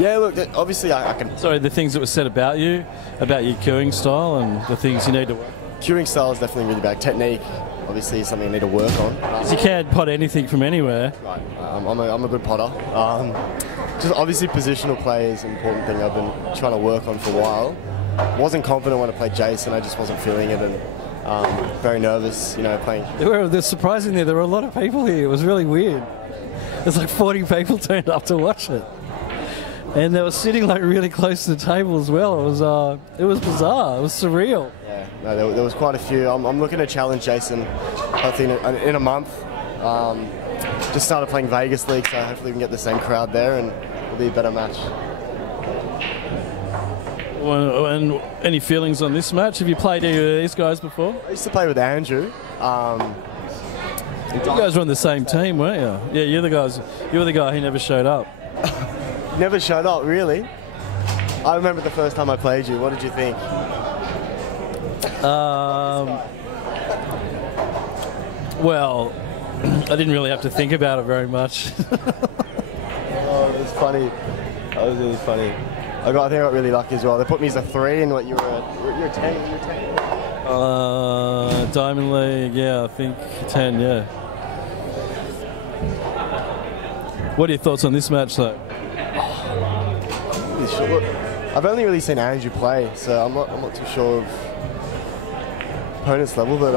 Yeah, look, obviously I can... Sorry, the things that were said about you, about your queuing style and the things you need to work on. Queuing style is definitely really bad. Technique, obviously, is something I need to work on. Because you can't pot anything from anywhere. Right, I'm a good potter. Just obviously positional play is an important thing I've been trying to work on for a while. Wasn't confident when I played Jason, I just wasn't feeling it, and very nervous, playing. Surprisingly, there were a lot of people here. It was really weird. There's like 40 people turned up to watch it. And they were sitting like really close to the table as well. It was bizarre. It was surreal. Yeah, no, there was quite a few. I'm looking to challenge Jason, I think, in a month. Just started playing Vegas League, so hopefully we can get the same crowd there and it'll be a better match. And any feelings on this match? Have you played any of these guys before? I used to play with Andrew. You guys were on the same team, weren't you? Yeah, you were the guy who never showed up. Never showed up, really? I remember the first time I played you. What did you think? Well, I didn't really have to think about it very much. Oh, it was funny. That was really funny. I think I got really lucky as well. They put me as a 3 and what you were a 10. You were 10. Diamond League, yeah, I think 10, yeah. What are your thoughts on this match, though? Look, I've only really seen Andrew play, so I'm not too sure of opponent's level, but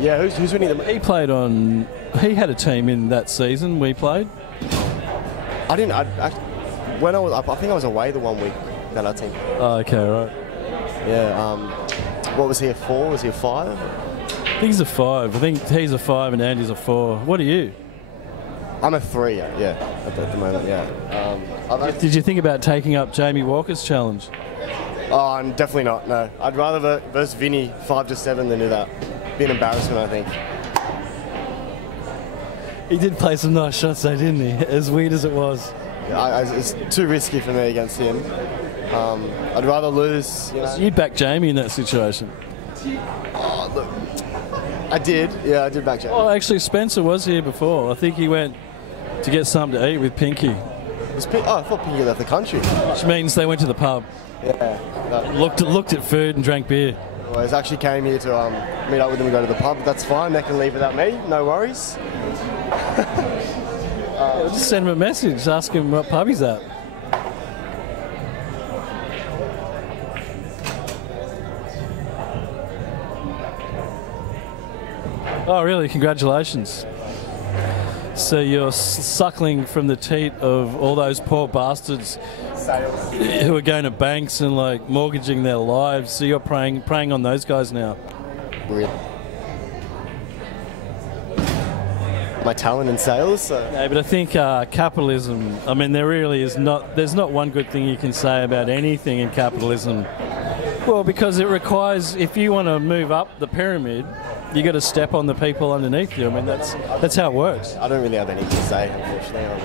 yeah, who's winning the? He had a team in that season we played. I didn't. I think I was away the 1 week that our team. Oh, okay, right. Yeah. What was he, a 4? Was he a 5? I think he's a 5. I think he's a 5 and Andy's a 4. What are you? I'm a 3. Yeah. At the moment, yeah. Did you think about taking up Jamie Walker's challenge? Oh, definitely not. No, I'd rather versus Vinny 5-7 than do that. Be an embarrassment, I think. He did play some nice shots though, didn't he? As weird as it was. It's too risky for me against him. I'd rather lose. You know. So you'd back Jamie in that situation. Oh, look. I did. Yeah, I did back Jamie. Oh, actually, Spencer was here before. I think he went to get something to eat with Pinky. I thought Pinky left the country. Which means they went to the pub. Yeah. Looked at food and drank beer. Well, I actually came here to meet up with them and go to the pub. That's fine. They can leave without me. No worries. Just send him a message. Ask him what pub he's at. Oh, really? Congratulations. So you're suckling from the teat of all those poor bastards who are going to banks and like mortgaging their lives. So you're preying on those guys now. Weird. My talent in sales. So. Yeah, but I think capitalism. I mean, there really is not. There's not one good thing you can say about anything in capitalism. Well, because it requires, if you want to move up the pyramid, you got to step on the people underneath you. I mean, that's how it works. I don't really have anything to say, unfortunately.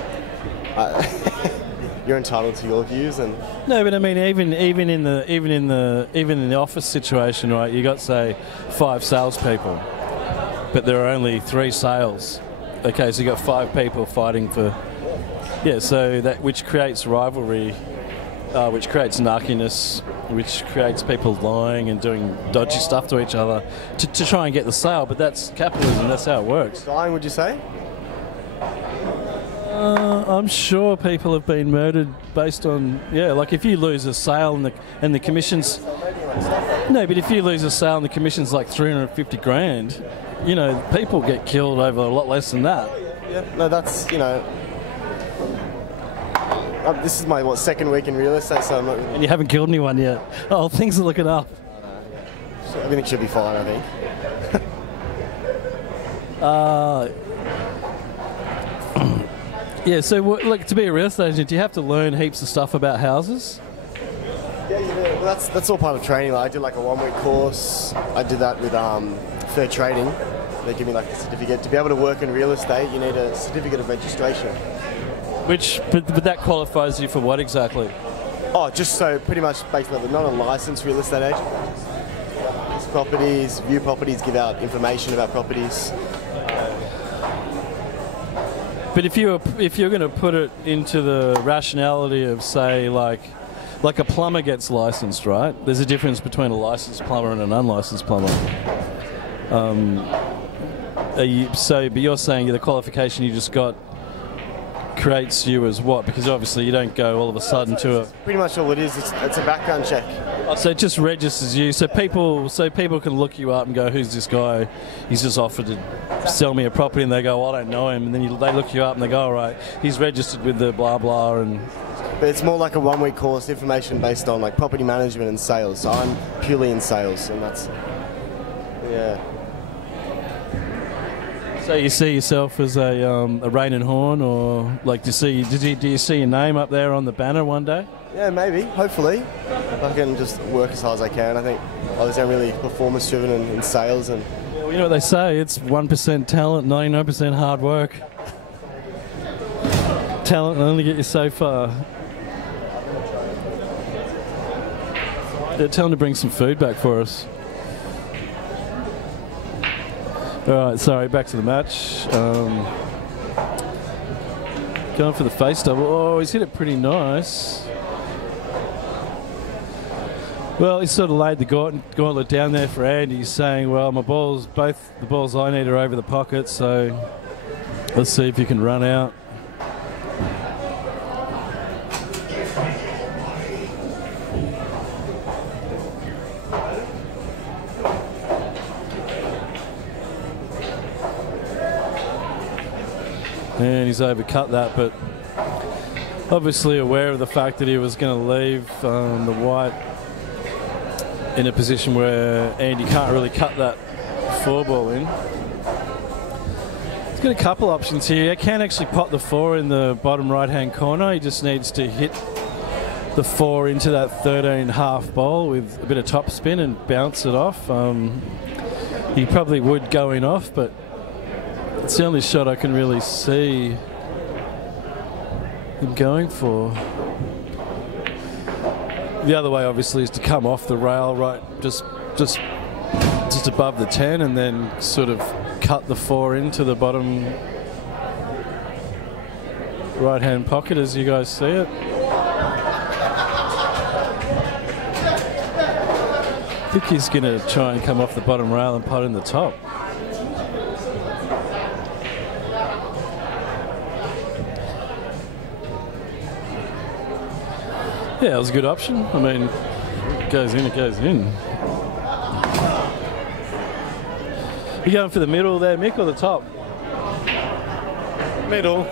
You're entitled to your views, and no, but I mean, even in the office situation, right? You got say 5 salespeople, but there are only 3 sales. Okay, so you got 5 people fighting for, so that which creates rivalry, which creates narkiness, which creates people lying and doing dodgy stuff to each other to try and get the sale. But that's capitalism. That's how it works. Lying, would you say? I'm sure people have been murdered based on like if you lose a sale and the commissions. No, but if you lose a sale and the commission's like 350 grand, people get killed over a lot less than that. Yeah, no, that's this is my second week in real estate, so I'm not. And you haven't killed anyone yet. Oh, things are looking up. Everything should be fine, I think. So look, to be a real estate agent, you have to learn heaps of stuff about houses. Yeah, well, that's all part of training. Like, I did like a 1-week course. I did that with fair trading. They give me like a certificate. To be able to work in real estate, you need a certificate of registration. But that qualifies you for what exactly? Oh, just so pretty much basically not a licensed real estate agent. Just properties, view properties, give out information about properties. But if you're going to put it into the rationality of say like a plumber gets licensed, right? There's a difference between a licensed plumber and an unlicensed plumber. But you're saying the qualification you just got creates you as what? Because obviously you don't go all of a sudden to a... Pretty much all it is. It's a background check. Oh, so it just registers you. So people can look you up and go, who's this guy? He's just offered to sell me a property, and they go, well, I don't know him. And then they look you up and they go, all right, he's registered with the blah blah. And but it's more like a 1-week course, information based on like property management and sales. So I'm purely in sales, and that's So you see yourself as a rain and horn, or like do you see your name up there on the banner one day? Yeah, maybe. Hopefully, if I can just work as hard as I can. I think obviously I'm really performance driven in sales, and well, you know what they say: it's 1% talent, 99% hard work. Talent will only get you so far. They're telling to bring some food back for us. All right, sorry, back to the match. Going for the face double. Oh, he's hit it pretty nice. Well, he sort of laid the gauntlet down there for Andy. He's saying, well, both the balls I need are over the pocket, so let's see if you can run out. And he's overcut that, but obviously aware of the fact that he was going to leave the white in a position where Andy can't really cut that 4-ball in. He's got a couple options here. He can actually pot the 4 in the bottom right-hand corner. He just needs to hit the 4 into that 13.5 ball with a bit of top spin and bounce it off. He probably would go in off, but It's the only shot I can really see him going for. The other way, obviously, is to come off the rail, right, just above the 10, and then sort of cut the 4 into the bottom right-hand pocket, as you guys see it. I think he's going to try and come off the bottom rail and putt in the top. Yeah, it was a good option. I mean, it goes in, it goes in. You going for the middle there, Mick, or the top? Middle.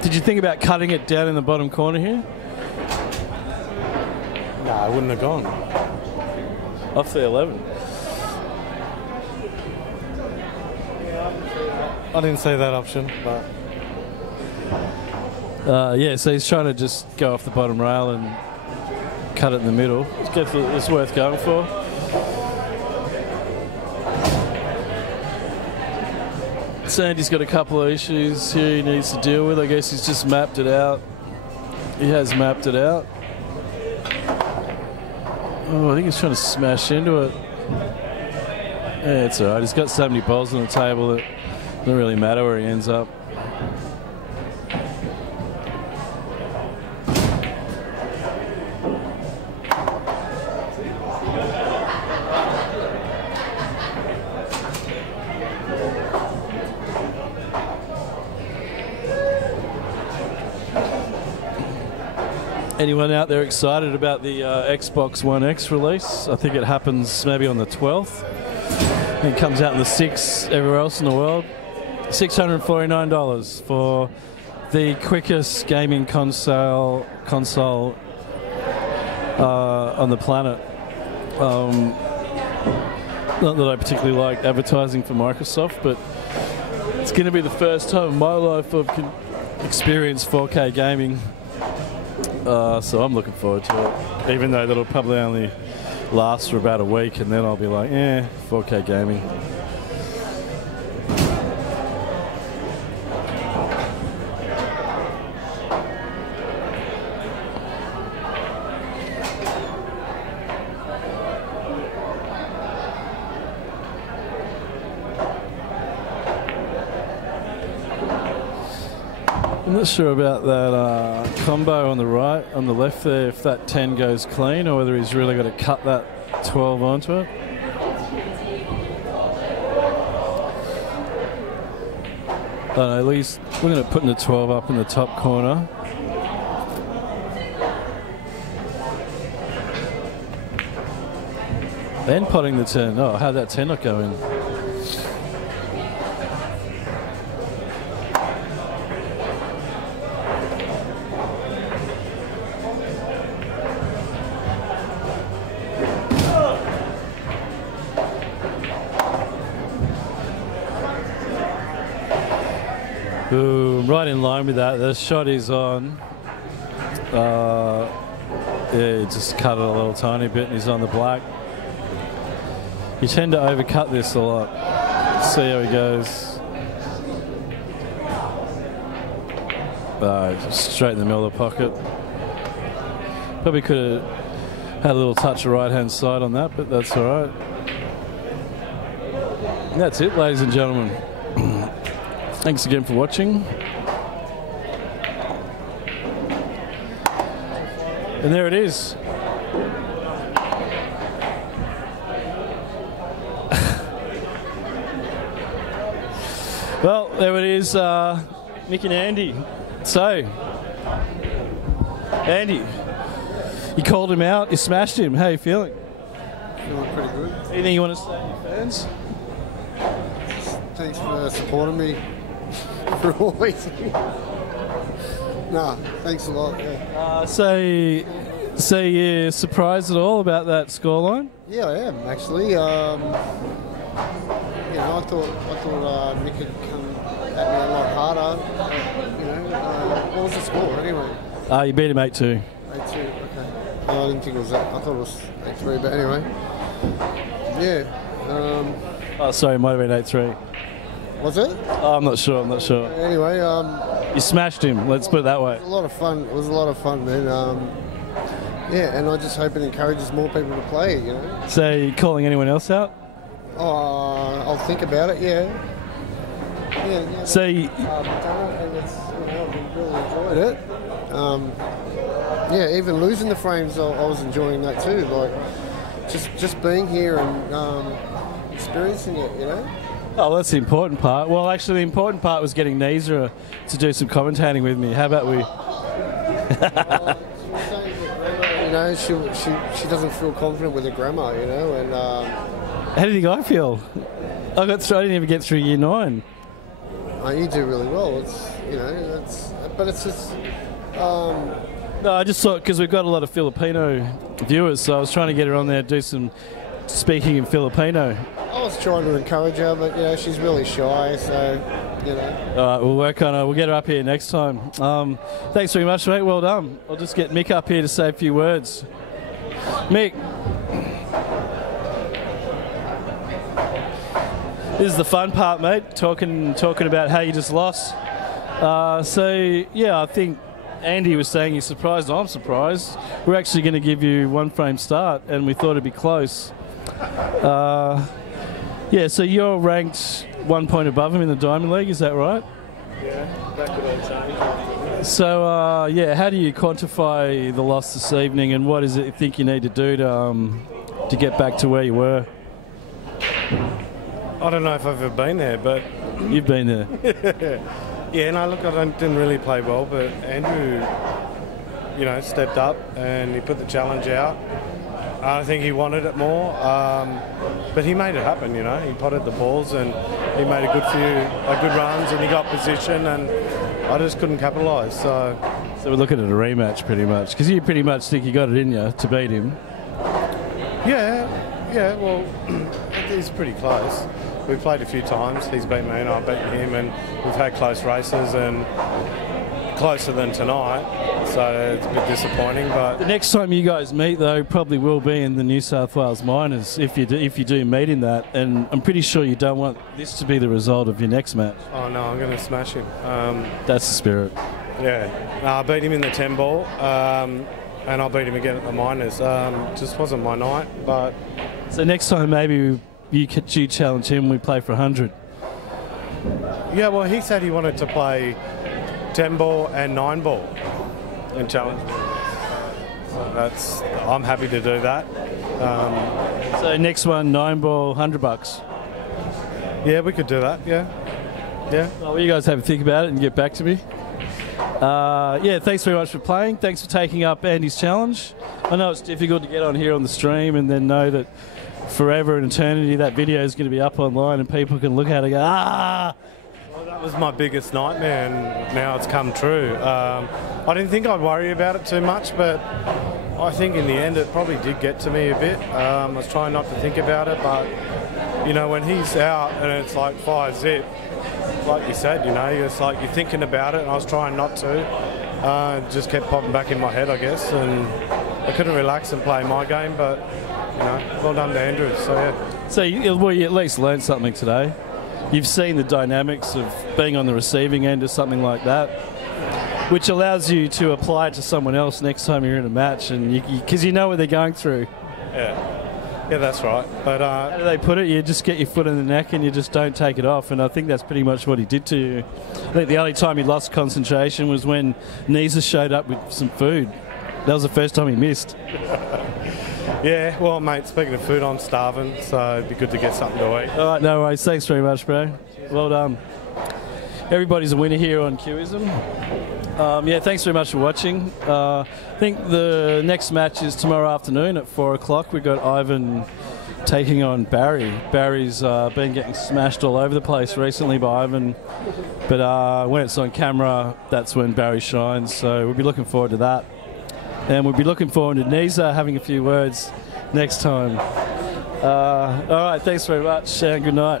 Did you think about cutting it down in the bottom corner here? No, I wouldn't have gone. Off the 11. I didn't see that option, but Yeah, so he's trying to just go off the bottom rail and cut it in the middle. It's worth going for. Sandy's got a couple of issues here he needs to deal with. I guess he's just mapped it out. He has mapped it out. Oh, I think he's trying to smash into it. Yeah, it's alright. He's got so many balls on the table that it doesn't really matter where he ends up. Anyone out there excited about the Xbox One X release? I think it happens maybe on the 12th. It comes out on the 6th everywhere else in the world. $649 for the quickest gaming console on the planet. Not that I particularly like advertising for Microsoft, but it's going to be the first time in my life I've experienced 4K gaming. So I'm looking forward to it, even though that'll probably only last for about a week, and then I'll be like, 4K gaming. I'm not sure about that combo on the right, on the left there, if that 10 goes clean or whether he's really got to cut that 12 onto it. I don't know, at least we're going to put the 12 up in the top corner. Then potting the 10. Oh, how'd that 10 not go in? Boom, right in line with that. The shot is on. Yeah, just cut it a little tiny bit and he's on the black. You tend to overcut this a lot. See how he goes. Just straight in the middle of the pocket. Probably could have had a little touch of right-hand side on that, but that's all right. And that's it, ladies and gentlemen. Thanks again for watching. And there it is. Well, there it is, Mick and Andy. So, Andy, you called him out, you smashed him. How are you feeling? Feeling pretty good. Anything you want to say to your fans? Thanks for supporting me for always. Nah, thanks a lot. Yeah. So you're surprised at all about that scoreline? Yeah, I am actually. I thought Mick had come at me a lot harder. What was the score anyway? You beat him 8-2. 8-2. Okay. I didn't think it was that. I thought it was 8-3, but anyway. Yeah. Oh, sorry, it might have been 8-3. Was it? Oh, I'm not sure. Anyway, You smashed him. Let's put it that way. it was a lot of fun. It was a lot of fun, man. Yeah, and I just hope it encourages more people to play it, you know. So, you calling anyone else out? I'll think about it, yeah. Yeah. So, And it's, I've really enjoyed it. Yeah, even losing the frames, I was enjoying that too. Like, just being here and experiencing it, you know. oh, that's the important part. Well, actually, the important part was getting Nisa to do some commentating with me. How about we? She was saying that, you know, she doesn't feel confident with her grammar, you know, and How do you think I feel? I didn't even get through year 9. you do really well. It's, you know, but it's just. No, I just thought because we've got a lot of Filipino viewers, so I was trying to get her on there to do some speaking in Filipino. I was trying to encourage her, but you know she's really shy, so you know. All right, we'll work on it. We'll get her up here next time. Thanks very much, mate. Well done. I'll just get Mick up here to say a few words. Mick. This is the fun part, mate. Talking about how you just lost. So yeah, I think Andy was saying he's surprised. I'm surprised. We're actually going to give you 1 frame start, and we thought it'd be close. Yeah, so you're ranked 1 point above him in the Diamond League, is that right? Yeah, that could all change. So, yeah, how do you quantify the loss this evening, and what is it you think you need to do to get back to where you were? I don't know if I've ever been there, but You've been there. yeah, no, look, didn't really play well, but Andrew, you know, stepped up and he put the challenge out. I think he wanted it more, but he made it happen, you know. He potted the balls and he made a good runs and he got position and I just couldn't capitalise. So we're looking at a rematch pretty much, because you pretty much think you got it in you to beat him. Yeah, well, he's pretty close. We've played a few times. He's beaten me and I've beaten him, and we've had close races and closer than tonight. So it's a bit disappointing. But The next time you guys meet, though, probably will be in the New South Wales Minors if you do meet in that. And I'm pretty sure you don't want this to be the result of your next match. oh no, I'm going to smash him. That's the spirit. Yeah, I beat him in the 10 ball, and I'll beat him again at the Minors. Just wasn't my night, but So next time maybe you challenge him, we play for 100. yeah, well, he said he wanted to play 10 ball and 9 ball and challenge me. So I'm happy to do that. So next one, 9 ball, $100. Yeah, we could do that. Yeah. Well, you guys have a think about it and get back to me. Yeah, thanks very much for playing. Thanks for taking up Andy's challenge. I know it's difficult to get on here on the stream and then know that forever and eternity that video is going to be up online and people can look at it and go, ah! Well, that was my biggest nightmare, and now it's come true. I didn't think I'd worry about it too much, but I think in the end it probably did get to me a bit. I was trying not to think about it, but you know, when he's out and it's like 5-zip, like you said, you know, it's like you're thinking about it, and I was trying not to. It just kept popping back in my head, I guess, and I couldn't relax and play my game, but you know, well done to Andrew. So yeah. So you at least learned something today. You've seen the dynamics of being on the receiving end of something like that, which allows you to apply it to someone else next time you're in a match, and because you know what they're going through. Yeah, that's right. But how do they put it? You just get your foot in the neck and you just don't take it off, and I think that's pretty much what he did to you. I think the only time he lost concentration was when Nisa showed up with some food. That was the first time he missed. Yeah, well, mate, speaking of food, I'm starving, so it'd be good to get something to eat. All right, no worries. Thanks very much, bro. Well done. Everybody's a winner here on Qism. Yeah, thanks very much for watching. I think the next match is tomorrow afternoon at 4 o'clock. We've got Ivan taking on Barry. Barry's been getting smashed all over the place recently by Ivan, but when it's on camera, that's when Barry shines. So we'll be looking forward to that. And we'll be looking forward to Nisa having a few words next time. All right, thanks very much and good night.